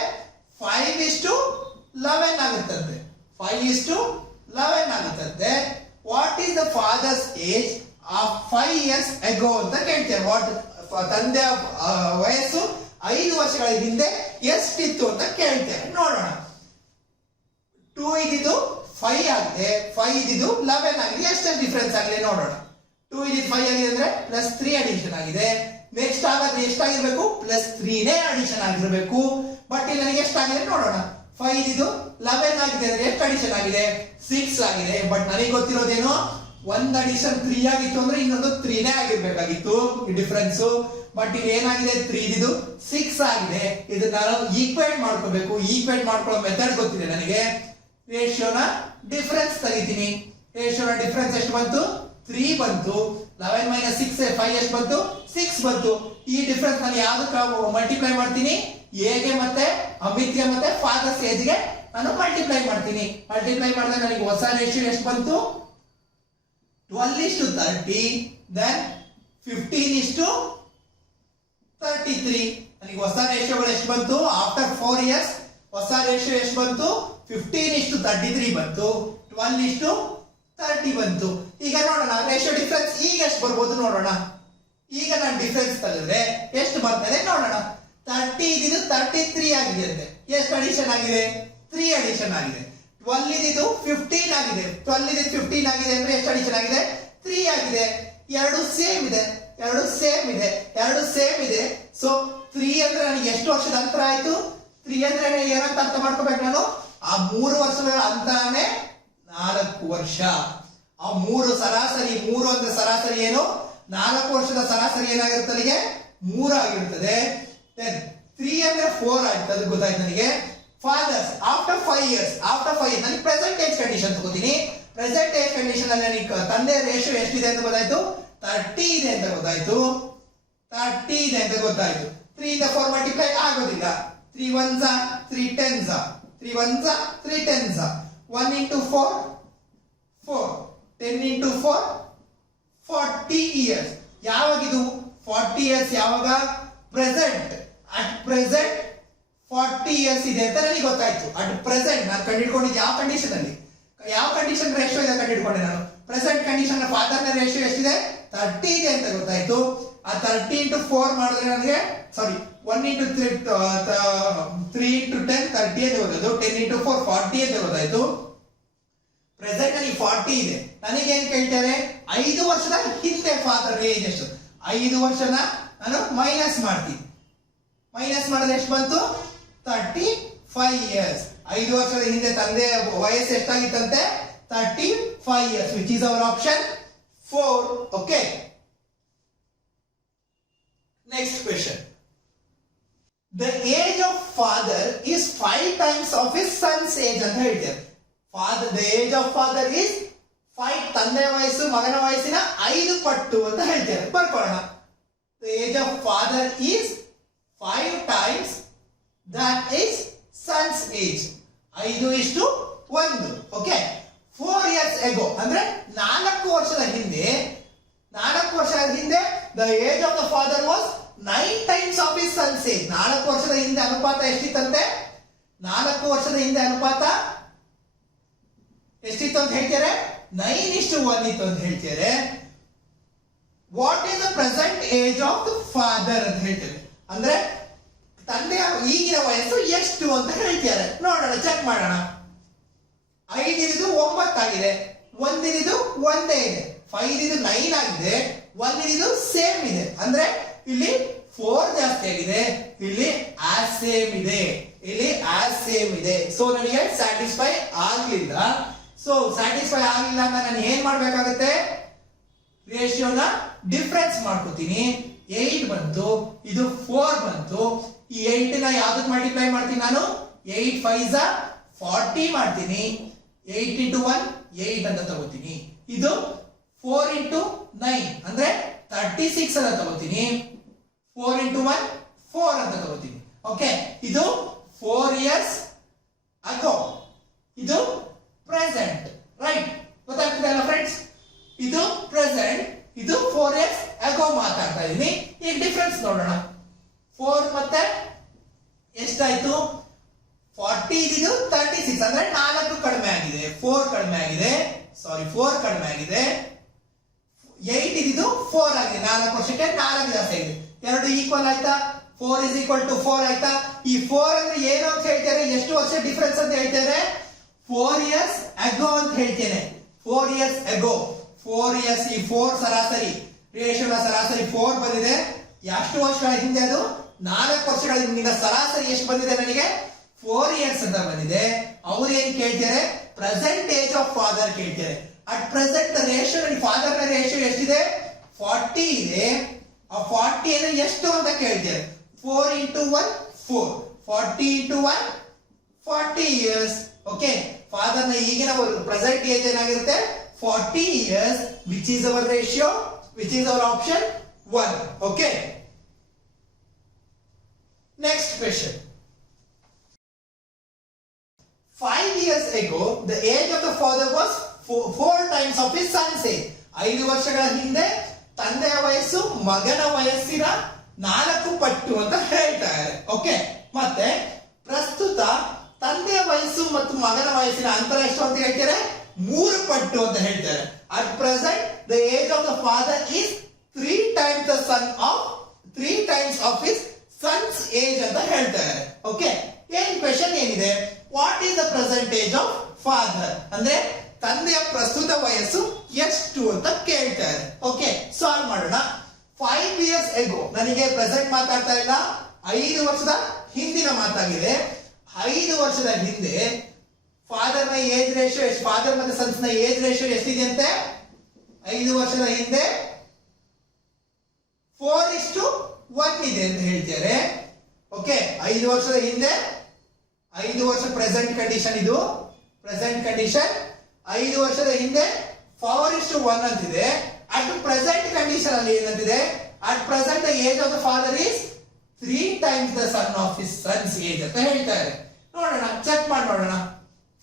5:11 ಆಗುತ್ತಂತೆ. 5:11 ಆಗುತ್ತಂತೆ. What is the father's age of 5 years ago ಅಂತ ಕೇಳ್ತಾರೆ. ತಂದೆಯ ವಯಸ್ಸು 5 ವರ್ಷಗಳ ಹಿಂದೆ ಎಷ್ಟಿತ್ತು ಅಂತ ಕೇಳ್ತಾರೆ. ನೋಡೋಣ. 2 ಇದ್ದಿದ್ದು 5 ಆಗಿದೆ, 5 ಇದ್ದಿದ್ದು 11 ಆಗಿದೆ. ಎಷ್ಟು ಡಿಫರೆನ್ಸ್ ಆಗಿದೆ ನೋಡೋಣ. 2 ಇದ್ದಿದ್ದು 5 ಆಗಿದೆ ಅಂದ್ರೆ +3 ಅಡಿಷನ್ ಆಗಿದೆ. ನೆಕ್ಸ್ಟ್ ಆಗಾದ್ರೆ ಎಷ್ಟಾಗಿರ್ಬೇಕು? +3ನೇ ಅಡಿಷನ್ ಆಗಿರ್ಬೇಕು. ಬಟ್ ಇಲ್ಲಿ ನನಗೆ ಎಷ್ಟಾಗಿದೆ ನೋಡೋಣ. 5 ಇದ್ದಿದ್ದು 11 ಆಗಿದೆ ಅಂದ್ರೆ ಎಷ್ಟು ಅಡಿಷನ್ ಆಗಿದೆ? 6 ಆಗಿದೆ. ಬಟ್ ನನಗೆ ಗೊತ್ತಿರೋದೇನು, ಒಂದು ಅಡಿಷನ್ 3 ಆಗಿತ್ತು ಅಂದ್ರೆ ಇನ್ನೊಂದು 3ನೇ ಆಗಿರ್ಬೇಕಾಗಿತ್ತು ಡಿಫರೆನ್ಸ್. ಬಟ್ ಇಲ್ಲಿ ಏನಾಗಿದೆ? 3 ಇದ್ದಿದ್ದು 6 ಆಗಿದೆ. ಇದನ್ನ ನಾವು ಈಕ್ವೇಟ್ ಮಾಡ್ಕೋಬೇಕು. ಈಕ್ವೇಟ್ ಮಾಡ್ಕೊಳ್ಳೋ ಮೆಥಡ್ ಗೊತ್ತಿದೆ ನನಗೆ. ರೇಷಿಯೋನ ಡಿಫರೆನ್ಸ್ ತೆಗಿತೀನಿ. ರೇಷಿಯೋನ ಡಿಫರೆನ್ಸ್ ಎಷ್ಟು ಬಂತು? 3 ಬಂತು. 11 - 6 5 ಎಷ್ಟು ಬಂತು? 6 ಬಂತು. ಈ ಡಿಫರೆನ್ಸ್ ನಾನು ಯಾವ್ದಕ್ಕೆ ಮಲ್ಟಿಪ್ಲೈ ಮಾಡ್ತೀನಿ? ಎ ಗೆ ಮತ್ತೆ ಅಮಿತ್ಗೆ ಮತ್ತೆ ಫಾದರ್ಸ್ ಏಜ್ ಗೆ ನಾನು ಮಲ್ಟಿಪ್ಲೈ ಮಾಡ್ತೀನಿ. ಮಲ್ಟಿಪ್ಲೈ ಮಾಡಿದ್ರೆ ನನಗೆ ಹೊಸ ರೇಷಿಯೋ ಎಷ್ಟು ಬಂತು? 12:30 then 15:33. ನನಗೆ ಹೊಸ ರೇಷಿಯೋಗಳು ಎಷ್ಟು ಬಂತು? ಆಫ್ಟರ್ 4 years ಹೊಸ ರೇಷಿಯೋ ಎಷ್ಟು ಬಂತು? 15:33 ಬಂತು. 12:30 ಬಂತು. ಈಗ ನೋಡೋಣ ರೇಷಿಯೋ ಡಿಫರೆನ್ಸ್ ಈಗ ಎಷ್ಟು ಬರ್ಬೋದು ನೋಡೋಣ. ಈಗ ನಾನು ಡಿಫರೆನ್ಸ್ ತೆಗೆದ್ರೆ ಎಷ್ಟು ಬರ್ತದೆ ನೋಡೋಣ. 30 ಇದ್ದಿದ್ದು 33 ಆಗಿದೆ ಅಂತೆ. ಎಷ್ಟು ಅಡಿಷನ್ ಆಗಿದೆ? 3 ಅಡಿಷನ್ ಆಗಿದೆ. 12 ಇದ್ದಿದ್ದು 15 ಆಗಿದೆ. 12 ಇದ್ದಿದ್ದು 15 ಆಗಿದೆ ಅಂದ್ರೆ ಎಷ್ಟು ಅಡಿಷನ್ ಆಗಿದೆ? 3 ಆಗಿದೆ. ಎರಡು ಸೇಮ್ ಇದೆ. ಸೊ 3 ಅಂದ್ರೆ ನನಗೆ ಎಷ್ಟು ವರ್ಷದ ಅಂತರ ಆಯ್ತು? 3 ಅಂದ್ರೆ ಏನಂತ ಅರ್ಥ ಮಾಡ್ಕೋಬೇಕು ನಾನು? ಆ 3 ವರ್ಷಗಳ ಅಂತರನೇ 4 ವರ್ಷ. ಆ 3 ಸರಾಸರಿ, 3 ಅಂದ್ರೆ ಸರಾಸರಿ ಏನು? 4 ವರ್ಷದ ಸರಾಸರಿ ಏನಾಗಿರುತ್ತೆ? ಅಲ್ಲಿಗೆ 3 ಆಗಿರ್ತದೆ. 3 ಅಂದ್ರೆ 4 ಆಯ್ತು. ಅದು ಗೊತ್ತಾಯ್ತು ನನಗೆ. ಫಾದರ್ಸ್ ಆಫ್ಟರ್ 5 years ನನಗೆ ಪ್ರೆಸೆಂಟ್ ಏಜ್ ಕಂಡೀಷನ್ ತಗೋತೀನಿ. ಪ್ರೆಸೆಂಟ್ ಏಜ್ ಕಂಡೀಷನ್ ಅಲ್ಲಿ ನನಗೆ ತಂದೆ ರೇಷಿಯೋ ಎಷ್ಟಿದೆ ಅಂತ ಗೊತ್ತಾಯ್ತು? 30 ಇದೆ ಅಂತ ಗೊತ್ತಾಯ್ತು. 3 ಇಂದ 4 ಮಲ್ಟಿಪ್ಲೈ ಆಗೋದಿಲ್ಲ. 3 1s 3 10s 3 1s 3 10s 1 into 4 4 10 into 4 40 years. ಯಾವಾಗಿದು 40 years? ಯಾವಾಗ? ಪ್ರೆಸೆಂಟ್. ಅಟ್ ಪ್ರೆಸೆಂಟ್ 40 years ಇದೆ ಅಂತ ನನಗೆ ಗೊತ್ತಾಯ್ತು. ಅಟ್ ಪ್ರೆಸೆಂಟ್ ನಾನು ಕಂಡುಹಿಡ್ಕೊಂಡಿದ್ದು ಯಾವ ಕಂಡೀಷನ್ ಅಲ್ಲಿ? ಯಾವ ಕಂಡೀಷನ್ ರೇಷಿಯೋ ಇದೆ ಕಂಡುಹಿಡ್ಕೊಂಡೆ ನಾನು? ಪ್ರೆಸೆಂಟ್ ಕಂಡೀಷನ್ ಫಾದರ್ ನ ರೇಷಿಯೋ ಎಷ್ಟಿದೆ? 30 ಇದೆ ಅಂತ ಗೊತ್ತಾಯ್ತು. ಆ 30 into 4 ಮಾಡಿದ್ರೆ ನನಗೆ 1 into 3 into 10 30 ಅಂತ ಬರೋದು. 10 into 4 40 ಅಂತ ಗೊತ್ತಾಯ್ತು. ಪ್ರೆಸೆಂಟ್ ನನಗೆ 40 ಇದೆ. ನನಗೆ ಏನ್ ಕೇಳ್ತಾರೆ? 5 ವರ್ಷದ ಹಿಂದೆ ಫಾದರ್ ಏಜ್ ಎಷ್ಟು? 5 ವರ್ಷನ ನಾನು ಮೈನಸ್ ಮಾಡ್ತೀನಿ. ಮೈನಸ್ ಮಾಡಿದ್ರೆ ಎಷ್ಟು ಬಂತು? 35 years. 5 ವರ್ಷದ ಹಿಂದೆ ತಂದೆ ವಯಸ್ಸು ಎಷ್ಟಾಗಿತ್ತಂತೆ? 35 years, which is our option 4. Okay. Next question. The age of father is 5 times of his son's age ಅಂತ ಹೇಳ್ತಾರೆ. The age of father is 5. ತಂದೆಯ ವಯಸ್ಸು ಮಗನ ವಯಸ್ಸಿನ 5 ಪಟ್ಟು ಅಂತ ಹೇಳ್ತಾರೆ. ಬರ್ಕೊಳ್ಳೋಣ. The age of father is 5 times that is son's age. 5:1. Okay. 4 years ago ಅಂದ್ರೆ 4 ವರ್ಷದ ಹಿಂದೆ the age of the father was 9 times of his son's age. 4 ವರ್ಷದ ಹಿಂದೆ ಅನುಪಾತ ಎಷ್ಟಿತ್ತಂತೆ? 4 ವರ್ಷದ ಹಿಂದೆ ಅನುಪಾತ ಎಷ್ಟಿತ್ತು ಅಂತ ಹೇಳ್ತಾರೆ? 9:1 ಇತ್ತು ಅಂತ ಹೇಳ್ತಾರೆ. What is the present age of the father ಅಂತ ಹೇಳ್ತಾರೆ. ಅಂದ್ರೆ ತಂದೆಯ ಈಗಿನ ವಯಸ್ಸು ಎಷ್ಟು ಅಂತ ಹೇಳ್ತಾರೆ. ನೋಡೋಣ, ಚೆಕ್ ಮಾಡೋಣ. 5 ಇದ್ದು 9 ಆಗಿದೆ. 1 ಇದ್ದು 1 ಇದೆ. 5 ಇದ್ದು 9 ಆಗಿದೆ. 1 ಇದ್ದು ಸೇಮ್ ಇದೆ. ಅಂದ್ರೆ ಇಲ್ಲಿ 4 ಜಾಸ್ತಿ ಆಗಿದೆ. ಇಲ್ಲಿ ಆಸ್ ಸೇಮ್ ಇದೆ. ಸೊ ನನಗೆ ಸ್ಯಾಟಿಸ್ಫೈ ಆಗಲಿಲ್ಲ. ಅಂತ ನಾನು ಏನ್ ಮಾಡ್ಬೇಕಾಗುತ್ತೆ? ರೇಷಿಯೋನ ಡಿಫರೆನ್ಸ್ ಮಾಡ್ಕೋತೀನಿ. 8 ಬಂತು, ಇದು 4 ಬಂತು. ಈ 8 ನ ಯಾವ್ದಕ್ಕೆ ಮಲ್ಟಿಪ್ಲೈ ಮಾಡ್ತೀನಿ ನಾನು? 8 5s 40 ಮಾಡ್ತೀನಿ. 8 into 1 8 ಅಂತ ತಗೋತೀನಿ. ಇದು 4 into 9 ಅಂದ್ರೆ 36 ಅಂತ ತಗೋತೀನಿ. 4 into 1 4 ಅಂತ ತಗೋತೀನಿ. ಓಕೆ, ಇದು 4 years ago, ಇದು ಪ್ರೆಸೆಂಟ್, ರೈಟ್? ಗೊತ್ತಾಗ್ತದೆ ಅಲ್ಲ ಫ್ರೆಂಡ್ಸ್? ಇದು ಪ್ರೆಸೆಂಟ್, ಇದು 4 years ago ಮಾತಾಡ್ತಾ ಇದೀನಿ. ಈಗ ಡಿಫರೆನ್ಸ್ ನೋಡೋಣ. 4 ಮತ್ತೆ ಎಷ್ಟಾಯ್ತು? 40, ಇದು 36 ಅಂದ್ರೆ 4 ಕಡಿಮೆ ಆಗಿದೆ, 4 ಕಡಿಮೆ ಆಗಿದೆ, ಸಾರಿ 4 ಕಡಿಮೆ ಆಗಿದೆ. 8 ಇದು 4 ಆಗಿದೆ, 4 ವರ್ಷಕ್ಕೆ 4 ಜಾಸ್ತಿ ಆಗಿದೆ. ಎರಡು ಈಕ್ವಲ್ ಆಯ್ತಾ? 4 is equal to 4 ಆಯ್ತಾ? ಈ 4 ಅಂದ್ರೆ ಏನು ಅಂತ ಹೇಳ್ತಾರೆ? ಎಷ್ಟು ವರ್ಷ ಡಿಫರೆನ್ಸ್ ಅಂತ ಹೇಳ್ತಾರೆ? 4 years ago ಅಂತ ಹೇಳ್ತೇನೆ. 4 years ago, 4 years, ಈ 4 ಸರಾಸರಿ ರೇಷಿಯೋನ ಸರಾಸರಿ 4 ಬಂದಿದೆ. ಎಷ್ಟು ವರ್ಷಗಳ ಹಿಂದೆ? ಅದು 4 ವರ್ಷಗಳ ಹಿಂದಿನ ಸರಾಸರಿ ಎಷ್ಟು ಬಂದಿದೆ ನನಗೆ? 4 years ಅಂತ ಬಂದಿದೆ. ಅವ್ರು ಏನ್ ಕೇಳ್ತಾರೆ? ಪ್ರೆಸೆಂಟ್ ಏಜ್ ಆಫ್ ಫಾದರ್ ಕೇಳ್ತಾರೆ. ಅಟ್ ಪ್ರೆಸೆಂಟ್ ರೇಷಿಯೋ, ಫಾದರ್ ನ ರೇಷಿಯೋ ಎಷ್ಟಿದೆ? 40 ಇದೆ. ಆ 40 ಅಂದ್ರೆ ಎಷ್ಟು ಅಂತ ಕೇಳ್ತಾರೆ. 4 into 1 4, 40 into 1 40 years. Okay, father ನ ಈಗಿನ ಪ್ರೆಸೆಂಟ್ ಏಜ್ ಏನಾಗಿರುತ್ತೆ? 40 years, which is our ratio, which is our option 1. Okay, next question. 5 years ago, the age of the father was 4 times of his son's age. 5 ವರ್ಷಗಳ ಹಿಂದೆ ತಂದೆಯ ವಯಸ್ಸು ಮಗನ ವಯಸ್ಸಿನ 4 ಪಟ್ಟು ಅಂತ ಹೇಳ್ತಾರೆ. ಓಕೆ, ಮತ್ತೆ ಪ್ರಸ್ತುತ ತಂದೆಯ ವಯಸ್ಸು ಮತ್ತು ಮಗನ ವಯಸ್ಸಿನ ಅಂತರ ಎಷ್ಟು ಅಂತ ಹೇಳ್ತಾರೆ? 3 ಪಟ್ಟು ಅಂತ ಹೇಳ್ತಾರೆ. At present, the age of the father is 3 times the son of 3 times of his son's age ಅಂತ ಹೇಳ್ತಾರೆ. ಓಕೆ, ಏನ್ ಕ್ವೆಶ್ಚನ್ ಏನಿದೆ? What is the present age of father ಅಂದ್ರೆ ತಂದೆಯ ಪ್ರಸ್ತುತ ವಯಸ್ಸು ಎಷ್ಟು ಅಂತ ಕೇಳ್ತಾರೆ. ಓಕೆ, ಸಾಲ್ವ್ ಮಾಡೋಣ. 5 years ago, ನನಗೆ ಪ್ರೆಸೆಂಟ್ ಮಾತಾಡ್ತಾ ಇಲ್ಲ, 5 ವರ್ಷದ ಹಿಂದಿನ ಮಾತಾಗಿದೆ. 5 ವರ್ಷದ ಹಿಂದೆ ಫಾದರ್ ನ ಏಜ್ ರೇಷಿಯೋ ಎಷ್ಟು? ಫಾದರ್ ಮತ್ತೆ ಸನ್ಸ್ ನ ಏಜ್ ರೇಷಿಯೋ ಎಷ್ಟಿದೆ ಅಂತೆ? 5 ವರ್ಷದ ಹಿಂದೆ 4:1 ಇದೆ ಅಂತ ಹೇಳ್ತಾರೆ. ಓಕೆ, 5 ವರ್ಷದ ಹಿಂದೆ 5 ವರ್ಷ ಪ್ರೆಸೆಂಟ್ ಕಂಡೀಷನ್, ಇದು ಪ್ರೆಸೆಂಟ್ ಕಂಡೀಷನ್. 5 ವರ್ಷದ ಹಿಂದೆ 4:1 ಅಂತಿದೆ. ಅಟ್ ಪ್ರೆಸೆಂಟ್ ಕಂಡೀಷನ್ ಅಲ್ಲಿ ಏನಂತಿದೆ? At present the age of the father is 3 times the son of his son's age ಅಂತ ಹೇಳ್ತಾರೆ. ನೋಡೋಣ, ಚೆಕ್ ಮಾಡಿ ನೋಡೋಣ.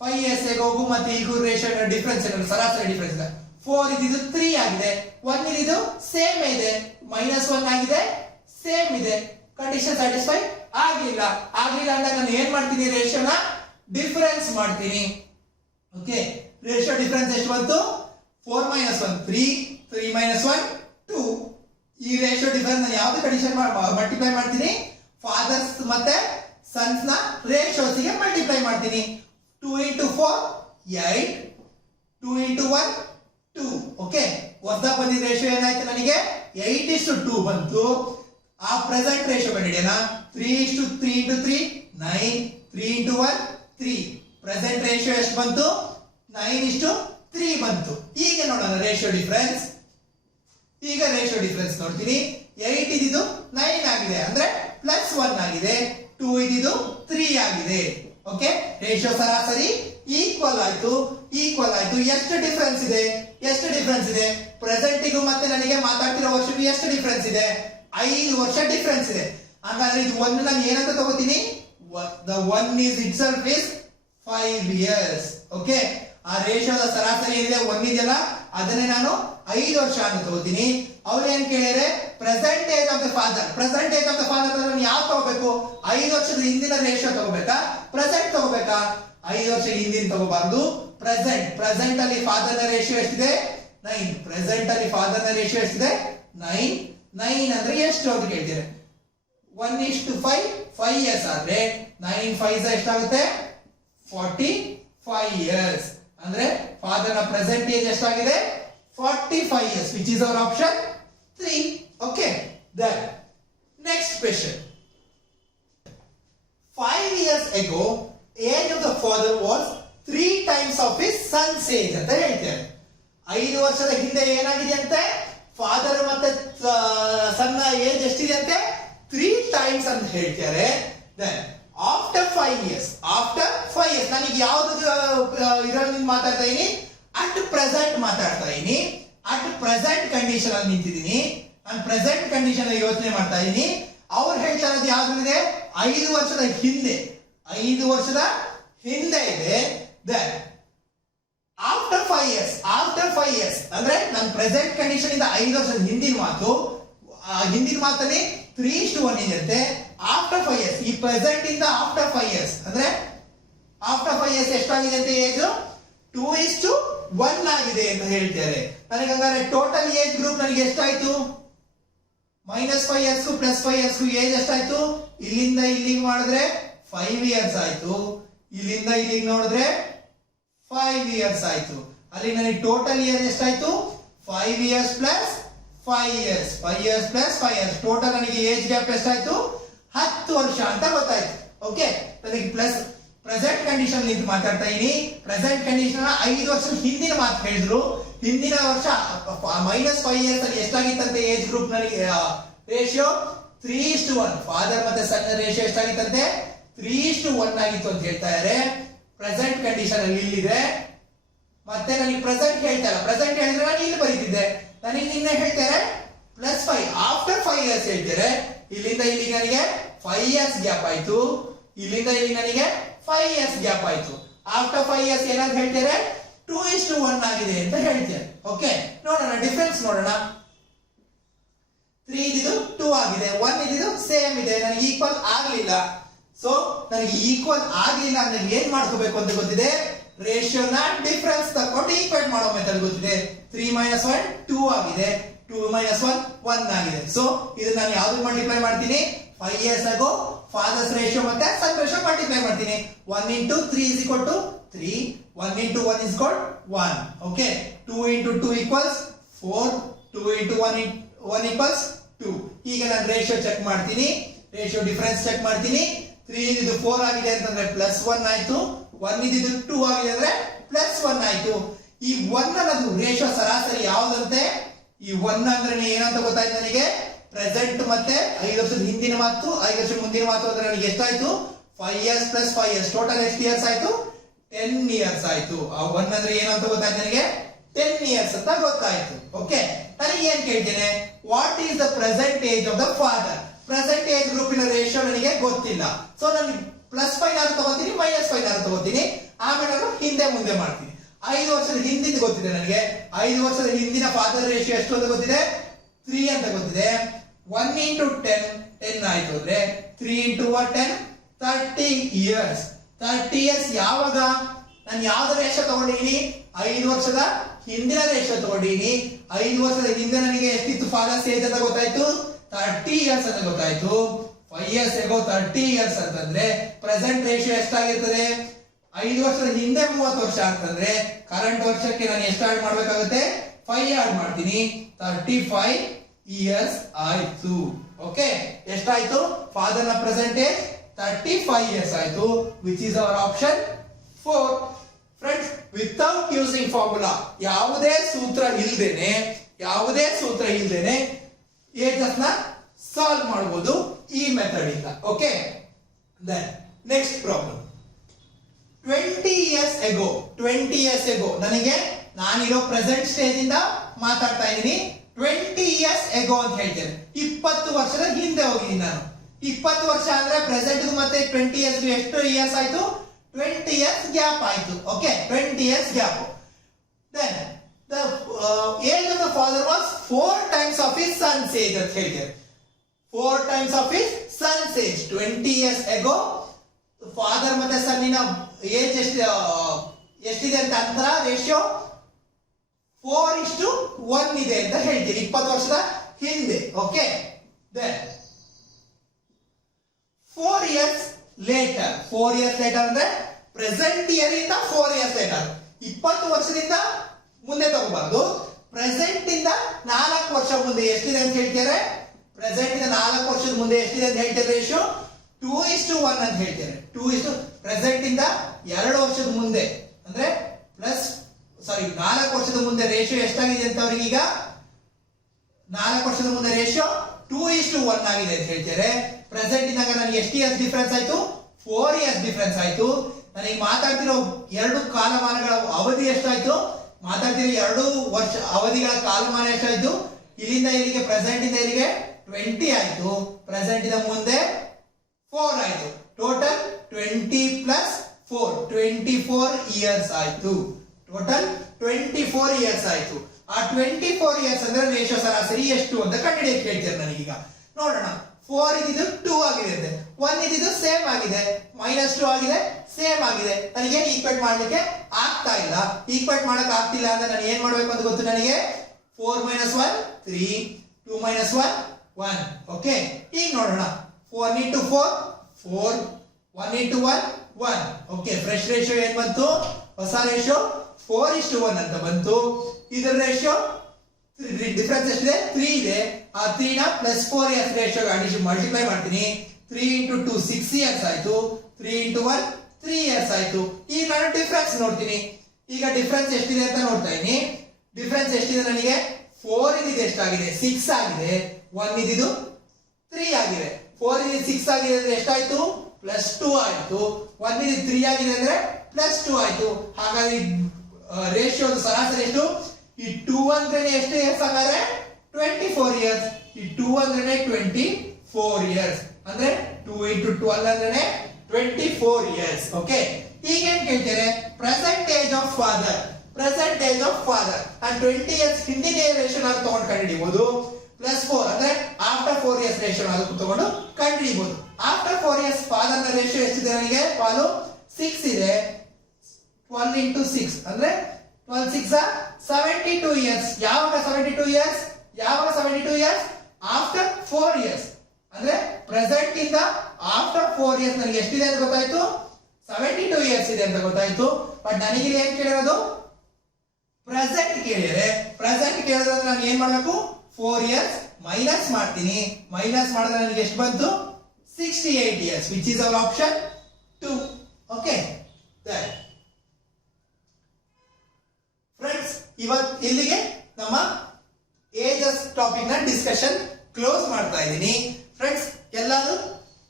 5 years ago ಮತ್ತೆ ಈಗ ರೇಷಿಯೋ ಡಿಫರೆನ್ಸ್ ಇದೆ, ಸರಾಸರಿ ಡಿಫರೆನ್ಸ್ ಇದೆ. 4 ಇದು 3 ಆಗಿದೆ, 1 ಇದು ಸೇಮ್ ಇದೆ, -1 ಆಗಿದೆ, ಸೇಮ್ ಇದೆ. ಕಂಡೀಷನ್ ಸ್ಯಾಟಿಸ್ಫೈ ಆಗಿಲ್ಲ ಅಂದಾಗ ನಾನು ಏನ್ ಮಾಡ್ತೀನಿ? ರೇಷಿಯೋನ ಡಿಫರೆನ್ಸ್ ಮಾಡ್ತೀನಿ. ಓಕೆ, ರೇಷಿಯೋ ಡಿಫರೆನ್ಸ್ ಎಷ್ಟು ಬಂತು? 4 - 1 3, 3 - 1 2. ಈ ರೇಷಿಯೋ ಡಿಫರೆನ್ಸ್ ನಾನು ಯಾವ್ದು ಕಂಡೀಷನ್ ಮಲ್ಟಿಪ್ಲೈ ಮಾಡ್ತೀನಿ? ಫಾದರ್ಸ್ ಮತ್ತೆ ಸನ್ಸ್ ನ ರೇಷಿಯೋಸ್ ಗೆ ಮಲ್ಟಿಪ್ಲೈ ಮಾಡ್ತೀನಿ. 2 into 4 8, 2 into 1 2. ಓಕೆ, ಹೊಸ ಬಂದಿದ್ದ ರೇಷಿಯೋ ಏನಾಯ್ತು ನನಗೆ? 8:2 ಬಂತು. ಆ ಪ್ರೆಸೆಂಟ್ ರೇಷಿಯೋ ಕಂಡಿಡಿಯೋಣ. 3:3 into 3 9, 3 into 1 3. ಪ್ರೆಸೆಂಟ್ ರೇಷಿಯೋ ಎಷ್ಟು ಬಂತು? 9:3 ಬಂತು. ಈಗ ನೋಡೋಣ ರೇಷಿಯೋ ಡಿಫರೆನ್ಸ್. ಈಗ ರೇಷಿಯೋ ಡಿಫರೆನ್ಸ್ ನೋಡ್ತೀನಿ. 8 ಇದು 9 ಆಗಿದೆ ಅಂದ್ರೆ +1 ಆಗಿದೆ. 2 ಇದು 3 ಆಗಿದೆ. ಓಕೆ, ರೇಷಿಯೋ ಸರಾಸರಿ ಈಕ್ವಲ್ ಆಯ್ತು. ಎಷ್ಟು ಡಿಫರೆನ್ಸ್ ಇದೆ? ಪ್ರೆಸೆಂಟಿಗೂ ಮತ್ತೆ ನನಗೆ ಮಾತಾಡ್ತಿರೋ ವರ್ಷಕ್ಕೂ ಎಷ್ಟು ಡಿಫರೆನ್ಸ್ ಇದೆ? 5 ವರ್ಷ ಡಿಫರೆನ್ಸ್ ಇದೆ. ಹಾಗಾದ್ರೆ ಇದು 1 ನಾನು ಏನಂತ ತಗೋತೀನಿ? the 1 is itself is 5 years. Okay, ಆ ರೇಷಿಯೋದ ಸರಾಸರಿ ಏನಿದೆ 1 ಇದೆಯಲ್ಲ, ಅದನ್ನೇ ನಾನು 5 ವರ್ಷ ಅಂತ ತಗೋತೀನಿ. ಅವ್ರು ಏನ್ ಕೇಳಿದ್ರೆ present age of the father. Present age of the father ನಾನು ಯಾವ ತಗೋಬೇಕು? 5 ವರ್ಷದ ಹಿಂದಿನ ರೇಷಿಯೋ ತಗೋಬೇಕಾ? ಪ್ರೆಸೆಂಟ್ ತಗೋಬೇಕಾ? 5 ವರ್ಷ ಹಿಂದಿನ ತಗೋಬಾರ್ದು, ಪ್ರೆಸೆಂಟ್ ಅಲ್ಲಿ ಫಾದರ್ ನ ರೇಷಿಯೋ ಎಷ್ಟಿದೆ? 9. ಪ್ರೆಸೆಂಟ್ ಅಲ್ಲಿ ಫಾದರ್ ನ ರೇಷಿಯೋ ಎಷ್ಟಿದೆ? 9 ಅಂದ್ರೆ ಎಷ್ಟು ಅಂತ ಕೇಳ್ತೀರಾ? 1:5 5 years ಆದ್ರೆ 9 5 ಎಷ್ಟಾಗುತ್ತೆ? 45 years. ಅಂದ್ರೆ ಫಾದರ್ ನ ಪ್ರೆಸೆಂಟ್ ಏಜ್ ಎಷ್ಟಾಗಿದೆ? 45 years, which is our option 3. Okay, then next question. 5 years ago, age of the father was 3 times of his son's age ಅಂತ ಹೇಳ್ತಾರೆ. 5 ವರ್ಷದ ಹಿಂದೆ ಏನಾಗಿದೆ ಅಂತೆ? ಫಾದರ್ ಮತ್ತೆ ಸನ್ನ ಏಜ್ ಎಷ್ಟಿದೆ ಅಂತೆ? 3 times ಅಂತ ಹೇಳ್ತಾರೆ. Then after 5 years, ನನಗೆ ಯಾವ್ದು ಇದರಲ್ಲಿ ಮಾತಾಡ್ತಾ ಇದೀನಿ? ಅಟ್ ಪ್ರೆಸೆಂಟ್ ಮಾತಾಡ್ತಾ ಇದೀನಿ. ಅಟ್ ಪ್ರೆಸೆಂಟ್ ಕಂಡೀಷನ್ ಅಲ್ಲಿ ನಿಂತಿದ್ದೀನಿ. ನಾನು ಪ್ರೆಸೆಂಟ್ ಕಂಡೀಷನ್ ಯೋಚನೆ ಮಾಡ್ತಾ ಇದ್ದೀನಿ. ಅವ್ರು ಹೇಳ್ತಾ ಇರೋದು ಯಾವ್ದಿದೆ? 5 ವರ್ಷದ ಹಿಂದೆ. 5 ವರ್ಷದ ಹಿಂದೆ ಇದೆ. Then after 5 years, after 5 years ಅಂದ್ರೆ ನನ್ನ ಪ್ರೆಸೆಂಟ್ ಕಂಡೀಷನ್ ಇಂದ 5 ವರ್ಷದ ಹಿಂದಿನ ಮಾತು. ಹಿಂದಿನ ಮಾತಲ್ಲಿ 3:1 ಇರುತ್ತೆ. ಆಫ್ಟರ್ 5 years, ಈ ಪ್ರೆಸೆಂಟ್ ಇಂದ ಆಫ್ಟರ್ 5 years ಅಂದ್ರೆ ಆಫ್ಟರ್ 5 years ಎಷ್ಟಾಗಿದೆ ಅಂತ ಏಜ್ 2:1 ಆಗಿದೆ ಅಂತ ಹೇಳ್ತಾರೆ. ನನಗೆ ಹಂಗಾರೆ ಟೋಟಲ್ ಏಜ್ ಗ್ರೂಪ್ ನನಗೆ ಎಷ್ಟಾಯ್ತು? -5 years +5 years ಏಜ್ ಎಷ್ಟಾಯ್ತು? ಇಲ್ಲಿಂದ ಇಲ್ಲಿಗೆ ಮಾಡಿದ್ರೆ 5 years ಆಯ್ತು. ಇಲ್ಲಿಂದ ಇಲ್ಲಿಗೆ ನೋಡಿದ್ರೆ 5 years ಆಯ್ತು. ಅಲ್ಲಿ ನನಗೆ ಟೋಟಲ್ ಇಯರ್ ಎಷ್ಟಾಯ್ತು? 5 years + 5 years, 5 years + 5 years. Total ನನಗೆ ಏಜ್ ಗ್ಯಾಪ್ ಎಷ್ಟಾಯ್ತು? 10 ವರ್ಷ ಅಂತ ಗೊತ್ತಾಯ್ತು. ಓಕೆ, ನನಗೆ ಪ್ಲಸ್ ಪ್ರೆಸೆಂಟ್ ಕಂಡೀಷನ್ ನಿಂತು ಮಾತಾಡ್ತಾ ಇದೀನಿ. ಪ್ರೆಸೆಂಟ್ ಕಂಡೀಷನ್ 5 ವರ್ಷದ ಹಿಂದಿನ ಮಾತು ಹೇಳಿದ್ರು. ಹಿಂದಿನ ವರ್ಷ -5 years ಅಲ್ಲಿ ಎಷ್ಟಾಗಿತ್ತಂತೆ ಏಜ್ ಗ್ರೂಪ್ ನನಗೆ ರೇಷಿಯೋ 3:1. ಫಾದರ್ ಮತ್ತೆ ಸನ್ ರೇಷಿಯೋ ಎಷ್ಟಾಗಿತ್ತಂತೆ? 3:1 ಆಗಿತ್ತು ಅಂತ ಹೇಳ್ತಾ ಇದ್ದಾರೆ. ಪ್ರೆಸೆಂಟ್ ಕಂಡೀಷನ್ ಅಲ್ಲಿ ಇಲ್ಲಿದೆ. ಮತ್ತೆ ನನಗೆ ಪ್ರೆಸೆಂಟ್ ಹೇಳ್ತಾರೆ. ಪ್ರೆಸೆಂಟ್ ಹೇಳಿದ್ರೆ ನಾನು ಇಲ್ಲಿ ಬರೀತಿದ್ದೆ. ನನಗೆ ನಿನ್ನೆ ಹೇಳ್ತಾರೆ +5 ಆಫ್ಟರ್ 5 years ಹೇಳ್ತಾರೆ. ಇಲ್ಲಿಂದ ಇಲ್ಲಿಗೆ ನನಗೆ 5 years ಗ್ಯಾಪ್ ಆಯ್ತು. ಇಲ್ಲಿಂದ ಇಲ್ಲಿ ನನಗೆ 5 years ಗ್ಯಾಪ್ ಆಯ್ತು. ಆಫ್ಟರ್ 5 years ಏನಾದ್ರು ಹೇಳ್ತಾರೆ? 2:1 ಆಗಿದೆ ಅಂತ ಹೇಳ್ತಾರೆ. ಓಕೆ, ನೋಡೋಣ ಡಿಫರೆನ್ಸ್ ನೋಡೋಣ. 3 ಇದ್ದು 2 ಆಗಿದೆ, 1 ಇದ್ದು ಸೇಮ್ ಇದೆ. ನನಗೆ ಈಕ್ವಲ್ ಆಗಲಿಲ್ಲ. ಸೊ ನನಗೆ ಈಕ್ವಲ್ ಆಗಲಿಲ್ಲ ಅಂದ್ರೆ ಏನ್ ಮಾಡ್ಕೋಬೇಕು ಅಂತ ಗೊತ್ತಿದೆ. ರೇಷಿಯೋನ ಡಿಫರೆನ್ಸ್ ತಕೊಂಡು ಈಕ್ವೇಟ್ ಮಾಡೋ ಮೆಥಡ್ ಗೊತ್ತಿದೆ. 3 - 1 2 ಆಗಿದೆ, 2 - 1 1 ಆಗಿದೆ. ಸೊ ಇದನ್ನ ನಾನು ಯಾವ್ದು ಮಲ್ಟಿಪ್ಲೈ ಮಾಡ್ತೀನಿ? 5 years ago ಫಾದರ್ಸ್ ರೇಷಿಯೋ ಮತ್ತೆ ಸನ್ ರೇಷಿಯೋ ಮಲ್ಟಿಪ್ಲೈ ಮಾಡ್ತೀನಿ. 1 × 3 = 3, 1 × 1 = 1. ಓಕೆ, 2 × 2 = 4, 2 × 1 = 2. ಈಗ ನಾನು ರೇಷಿಯೋ ಚೆಕ್ ಮಾಡ್ತೀನಿ. ರೇಷಿಯೋ ಡಿಫರೆನ್ಸ್ ಚೆಕ್ ಮಾಡ್ತೀನಿ. 3 ಇದು 4 ಆಗಿದೆ ಅಂತಂದ್ರೆ +1 ಆಯ್ತು. 1 ಇದು 2 ಆಗಿದೆ ಅಂದ್ರೆ +1 ಆಯ್ತು. ಈ 1 ಅನ್ನೋದು ರೇಷಿಯೋ ಸರಾಸರಿ ಯಾವ್ದಂತೆ? ಈ 1 ಅಂದ್ರೆ ಏನಂತ ಗೊತ್ತಾಯ್ತು ನನಗೆ? ಪ್ರೆಸೆಂಟ್ ಮತ್ತೆ 5 ವರ್ಷದ ಹಿಂದಿನ ಮಾತು, 5 ವರ್ಷ ಮುಂದಿನ ಮಾತು ಅಂದ್ರೆ ನನಗೆ ಎಷ್ಟಾಯ್ತು? 5 years + 5 years. ಟೋಟಲ್ ಎಷ್ಟು ಇಯರ್ಸ್ ಆಯ್ತು? 10 years ಆಯ್ತು. ಆ 1 ಅಂದ್ರೆ ಏನು ಅಂತ ಗೊತ್ತಾಯ್ತು ನನಗೆ? 10 years ಅಂತ ಗೊತ್ತಾಯ್ತು. ಓಕೆ, ನನಗೆ ಏನ್ ಕೇಳ್ತೇನೆ? What is the present age of the father? Present age ಗ್ರೂಪಿನ ರೇಷಿಯೋ ನನಗೆ ಗೊತ್ತಿಲ್ಲ. ಸೊ ನಾನು +5 ನಾರು ತಗೋತೀನಿ, -5 ನಾರು ತಗೋತೀನಿ. ಆಮೇಲೆ ನಾನು ಹಿಂದೆ ಮುಂದೆ ಮಾಡ್ತೀನಿ. 5 ವರ್ಷದ ಹಿಂದಿನ ಗೊತ್ತಿದೆ ನನಗೆ. 5 ವರ್ಷದ ಹಿಂದಿನ ಫಾದರ್ ರೇಷಿಯೋ ಎಷ್ಟು ಅಂತ ಗೊತ್ತಿದೆ? 3 ಅಂತ ಗೊತ್ತಿದೆ. 1 × 10 10 ಆಯ್ತು ಅಂದ್ರೆ 3 × 10 30 years. 30 years ಯಾವಾಗ? ನಾನು ಯಾವ್ದು ರೇಷಿಯೋ ತಗೊಂಡಿದ್ದೀನಿ? 5 ವರ್ಷದ ಹಿಂದಿನ ರೇಷಿಯೋ ತಗೊಂಡಿದ್ದೀನಿ. 5 ವರ್ಷದ ಹಿಂದೆ ನನಗೆ ಎಷ್ಟಿತ್ತು ಫಾದರ್ಸ್ ಏಜ್ ಅಂತ ಗೊತ್ತಾಯ್ತು? 30 years ಅಂತ ಗೊತ್ತಾಯ್ತು. 5 years ago 30 years ಅಂತಂದ್ರೆ ಪ್ರೆಸೆಂಟ್ ರೇಷಿಯೋ ಎಷ್ಟಾಗಿರ್ತದೆ? 5 ವರ್ಷದ ಹಿಂದೆ 30 ವರ್ಷ ಅಂತಂದ್ರೆ ಕರೆಂಟ್ ವರ್ಷಕ್ಕೆ ನಾನು ಎಷ್ಟು ಆಡ್ ಮಾಡ್ಬೇಕಾಗುತ್ತೆ? 5 ಆಡ್ ಮಾಡ್ತೀನಿ. 35 years ಆಯ್ತು. ಓಕೆ, ಎಷ್ಟಾಯ್ತು? ಫಾದರ್ ನ ಪ್ರೆಸೆಂಟ್ ಏಜ್ 35 years ಆಯ್ತು, which is our option 4. Friends, without using formula, ಯಾವುದೇ ಸೂತ್ರ ಇಲ್ದೇನೆ ಏಜಸ್ ನ ಸಾಲ್ವ್ ಮಾಡಬಹುದು ಈ ಮೆಥಡ್ ಇಂದ. Okay, then next problem. 20 years ago ನನಗೆ ನಾನಿರೋ ಪ್ರೆಸೆಂಟ್ ಸ್ಟೇಜ್ ಇಂದ ಮಾತಾಡ್ತಾ ಇದ್ದೀನಿ. 20 years ago ಅಂತ ಹೇಳ್ತೇನೆ. 20 ವರ್ಷದ ಹಿಂದೆ ಹೋಗಿದ್ದೀನಿ ನಾನು. 20 ವರ್ಷ ಅಂದ್ರೆ ಪ್ರೆಸೆಂಟ್ ಮತ್ತೆ 20 years ಎಷ್ಟು ಇಯರ್ಸ್ ಆಯ್ತು? 20 years ಗ್ಯಾಪ್ ಆಯ್ತು. Okay, 20 years gap. Then the age of the father was 4 times of his son's age ಅಂತ ಹೇಳ್ತೇವೆ. 4 times of his son's age. 20 years ago father ಮತ್ತೆ ಸನ್ನಿನ ಏಜ್ ಎಷ್ಟಿದೆ ಅಂತ ಅಂತರ ರೇಷಿಯೋ 4:1 ಇದೆ ಅಂತ ಹೇಳ್ತೀರಿ 20 ವರ್ಷದ ಹಿಂದೆ. ಓಕೆ, ದೆನ್ 4 years later ಅಂದ್ರೆ ಪ್ರೆಸೆಂಟ್ ಇಯರ್ ಇಂದ 4 years later. 20 ವರ್ಷದಿಂದ ಮುಂದೆ ತಗೋಬಾರ್ದು. ಪ್ರೆಸೆಂಟ್ ಇಂದ 4 ವರ್ಷ ಮುಂದೆ ಎಷ್ಟಿದೆ ಅಂತ ಹೇಳ್ತಾರೆ? ಪ್ರೆಸೆಂಟ್ ಇಂದ 4 ವರ್ಷದ ಮುಂದೆ ಎಷ್ಟಿದೆ ಅಂತ ಹೇಳ್ತಾರೆ? ರೇಷಿಯೋ 2:1 ಅಂತ ಹೇಳ್ತಾರೆ. ಪ್ರೆಸೆಂಟ್ ಇಂದ 2 ವರ್ಷದ ಮುಂದೆ ಅಂದ್ರೆ 4 ವರ್ಷದ ಮುಂದೆ ರೇಷಿಯೋ ಎಷ್ಟಾಗಿದೆ ಅಂತ ಅವ್ರಿಗೆ ಈಗ 4 ವರ್ಷದ ಮುಂದೆ ರೇಷಿಯೋ 2:1 ಆಗಿದೆ ಅಂತ ಹೇಳ್ತಾರೆ. ಪ್ರೆಸೆಂಟ್ ಇಂದಾಗ ನನಗೆ ಎಷ್ಟು ಇಯರ್ಸ್ ಡಿಫರೆನ್ಸ್ ಆಯ್ತು? 4 years ಡಿಫರೆನ್ಸ್ ಆಯ್ತು. ನನಗೆ ಮಾತಾಡ್ತಿರೋ 2 ಕಾಲಮಾನಗಳ ಅವಧಿ ಎಷ್ಟಾಯ್ತು? ಮಾತಾಡ್ತೀವಿ 2 ವರ್ಷ ಅವಧಿಗಳ ಕಾಲಮಾನ ಎಷ್ಟಾಯ್ತು, ಇಲ್ಲಿಂದ ಇಲ್ಲಿಗೆ ಪ್ರೆಸೆಂಟ್ ಇಂದ ಇಲ್ಲಿಗೆ 20 ಆಯ್ತು, ಪ್ರೆಸೆಂಟ್ ಇಂದ ಮುಂದೆ 4 ಆಯ್ತು, ಟೋಟಲ್ 20 ಪ್ಲಸ್ 4 24 ಇಯರ್ಸ್ ಆಯ್ತು, ಟೋಟಲ್ 24 ಇಯರ್ಸ್ ಆಯ್ತು. ಆ 24 ಇಯರ್ಸ್ ಅಂದ್ರೆ ರೇಷಿಯೋ ಸರಾಸರಿ ಎಷ್ಟು ಅಂತ ಕಂಡುಹಿಡಿಯಕ್ಕೆ ಹೇಳ್ತಾರೆ ನನಗೀಗ. ನೋಡೋಣ, 4 ಇದ್ದು 2 ಆಗಿದೆ ಅಂತೆ, 1 ಇದ್ದು ಸೇಮ್ ಆಗಿದೆ, -2 ಆಗಿದೆ ಸೇಮ್ ಆಗಿದೆ, ನನಗೆ ಈಕ್ವೇಟ್ ಮಾಡ್ಲಿಕ್ಕೆ ಆಗ್ತಾ ಇಲ್ಲ. ಈಕ್ವೇಟ್ ಮಾಡಕ್ ಆಗ್ತಿಲ್ಲ ಅಂದ್ರೆ ನಾನು ಏನ್ ಮಾಡ್ಬೇಕು ಅಂತ ಗೊತ್ತು ನನಗೆ, 4 - 1 3 2 - 1 1. ಓಕೆ, ಈಗ ನೋಡೋಣ, 4 into 4 4 1 into 1 1. Okay, fresh ratio ಏನ್ ಬಂತು, ಹೊಸ ರೇಷಿಯೋ 4:1 ಅಂತ ಬಂತು. ಇದರ ರೇಷಿಯೋ ಡಿಫರೆನ್ಸ್ ಎಷ್ಟಿದೆ, 3 ಇದೆ. ಆ 3 ನ +4 ಇಯರ್ಸ್ ರೇಷಿಯೋ ಅಡಿಷನ್ ಮಲ್ಟಿಪ್ಲೈ ಮಾಡ್ತೀನಿ. 3 into 2 6 ಇಯರ್ಸ್ ಆಯ್ತು, 3 into 1 3 ಇಯರ್ಸ್ ಆಯ್ತು. ಈಗ ನಾನು ಡಿಫರೆನ್ಸ್ ನೋಡ್ತೀನಿ. ಈಗ ಡಿಫರೆನ್ಸ್ ಎಷ್ಟಿದೆ ಅಂತ ನೋಡ್ತಾ ಇದ್ದೀನಿ. ಡಿಫರೆನ್ಸ್ ಎಷ್ಟಿದೆ ನನಗೆ, 4 ಇದ್ದು ಎಷ್ಟಾಗಿದೆ 6 ಆಗಿದೆ, 1 ಇದ್ದು 3 ಆಗಿದೆ. 4 ಇದ್ದು 6 ಆಗಿದೆ ಅಂದ್ರೆ ಎಷ್ಟಾಯ್ತು, +2 ಆಯ್ತು. 1 ಇದ್ದು 3 ಆಗಿದೆ ಅಂದ್ರೆ +2 ಆಯ್ತು. ಹಾಗಾಗಿ ರೇಷಿಯೋ ಸರಾಸರಿ ಎಷ್ಟು, ಈ 2 ಅಂದ್ರೆ ಎಷ್ಟು ಇಯರ್ಸ್ ಹಾಗಾದ್ರೆ 24 ಇಯರ್ಸ್. ಈ 2 ಅಂದ್ರೆ 24 ಇಯರ್ಸ್ ಅಂದ್ರೆ 2 into 12 ಅಂದ್ರೆ 24 ಇಯರ್ಸ್. ಓಕೆ, ಈಗ ಏನ್ ಕೇಳ್ತಾರೆ, present age of father. Present age of father and 20 years ಹಿಂದಿನ ರೇಷಿಯೋ ನಾವು ತಗೊಂಡು ಕಂಡುಹಿಡಿಯಬಹುದು. +4 ಅಂದ್ರೆ ಆಫ್ಟರ್ 4 ಇಯರ್ಸ್ ರೇಷಿಯೋ ನಾವು ತಗೊಂಡು ಕಂಡುಹಿಡಿಯಬಹುದು. ಆಫ್ಟರ್ 4 ಇಯರ್ಸ್ ಫಾದರ್ ನ ರೇಷಿಯೋ ಎಷ್ಟಿದೆ ನನಗೆ, ಪಾಲು 6 ಇದೆ. 12 into 6 ಅಂದ್ರೆ 12 6 72 ಇಯರ್ಸ್. ಯಾವಾಗ 72 ಇಯರ್ಸ್, ಯಾವಾಗ 72 ಇಯರ್ಸ್, ಆಫ್ಟರ್ 4 ಇಯರ್ಸ್. ಅಂದ್ರೆ ಪ್ರೆಸೆಂಟ್ ಇಂದ ಆಫ್ಟರ್ 4 ಇಯರ್ಸ್ ನನಗೆ ಎಷ್ಟಿದೆ ಅಂತ ಗೊತ್ತಾಯ್ತು, 72 ಇಯರ್ಸ್ ಇದೆ ಅಂತ ಗೊತ್ತಾಯ್ತು. ಬಟ್ ನನಗೆ ಇಲ್ಲಿ ಏನ್ ಕೇಳಿರೋದು, ಪ್ರೆಸೆಂಟ್ ಕೇಳಿದ್ರೆ. ಪ್ರೆಸೆಂಟ್ ಕೇಳಿದ್ರೆ ನಾನು ಏನ್ ಮಾಡ್ಬೇಕು, 4 ಇಯರ್ಸ್ ಮೈನಸ್ ಮಾಡ್ತೀನಿ. ಮೈನಸ್ ಮಾಡಿದ್ರೆ ನನಗೆ ಎಷ್ಟು ಬಂತು, 68 years, which is our option 2. Okay friends, ಇವತ್ತು ಇಲ್ಲಿಗೆ ನಮ್ಮ ಏಜಸ್ ಟಾಪಿಕ್ ನ ಡಿಸ್ಕಷನ್ ಕ್ಲೋಸ್ ಮಾಡ್ತಾ ಇದ್ದೀನಿ. ಫ್ರೆಂಡ್ಸ್, ಎಲ್ಲರೂ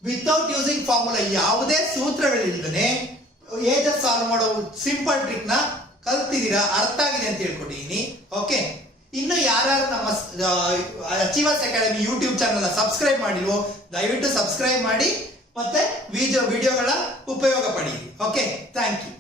ವಿತೌಟ್ ಯೂಸಿಂಗ್ ಫಾರ್ಮುಲಾ, ಯಾವುದೇ ಸೂತ್ರಗಳಿಲ್ಲದೆ ಏಜಸ್ ಸಾಲ್ವ್ ಮಾಡೋ ಸಿಂಪಲ್ ಟ್ರಿಕ್ ನ ಕಲ್ತಿದ್ದೀರಾ, ಅರ್ಥ ಆಗಿದೆ ಅಂತ ಹೇಳ್ಕೊಟ್ಟಿದ್ದೀನಿ. ಓಕೆ, ಇನ್ನು ಯಾರ್ಯಾರು ನಮ್ಮ achievers academy YouTube channel subscribe ಮಾಡಿಲ್ವೋ ದಯವಿಟ್ಟು ಸಬ್ಸ್ಕ್ರೈಬ್ ಮಾಡಿ ಮತ್ತೆ ವಿಡಿಯೋಗಳ ಉಪಯೋಗ ಪಡೆಯಿರಿ. Okay, thank you.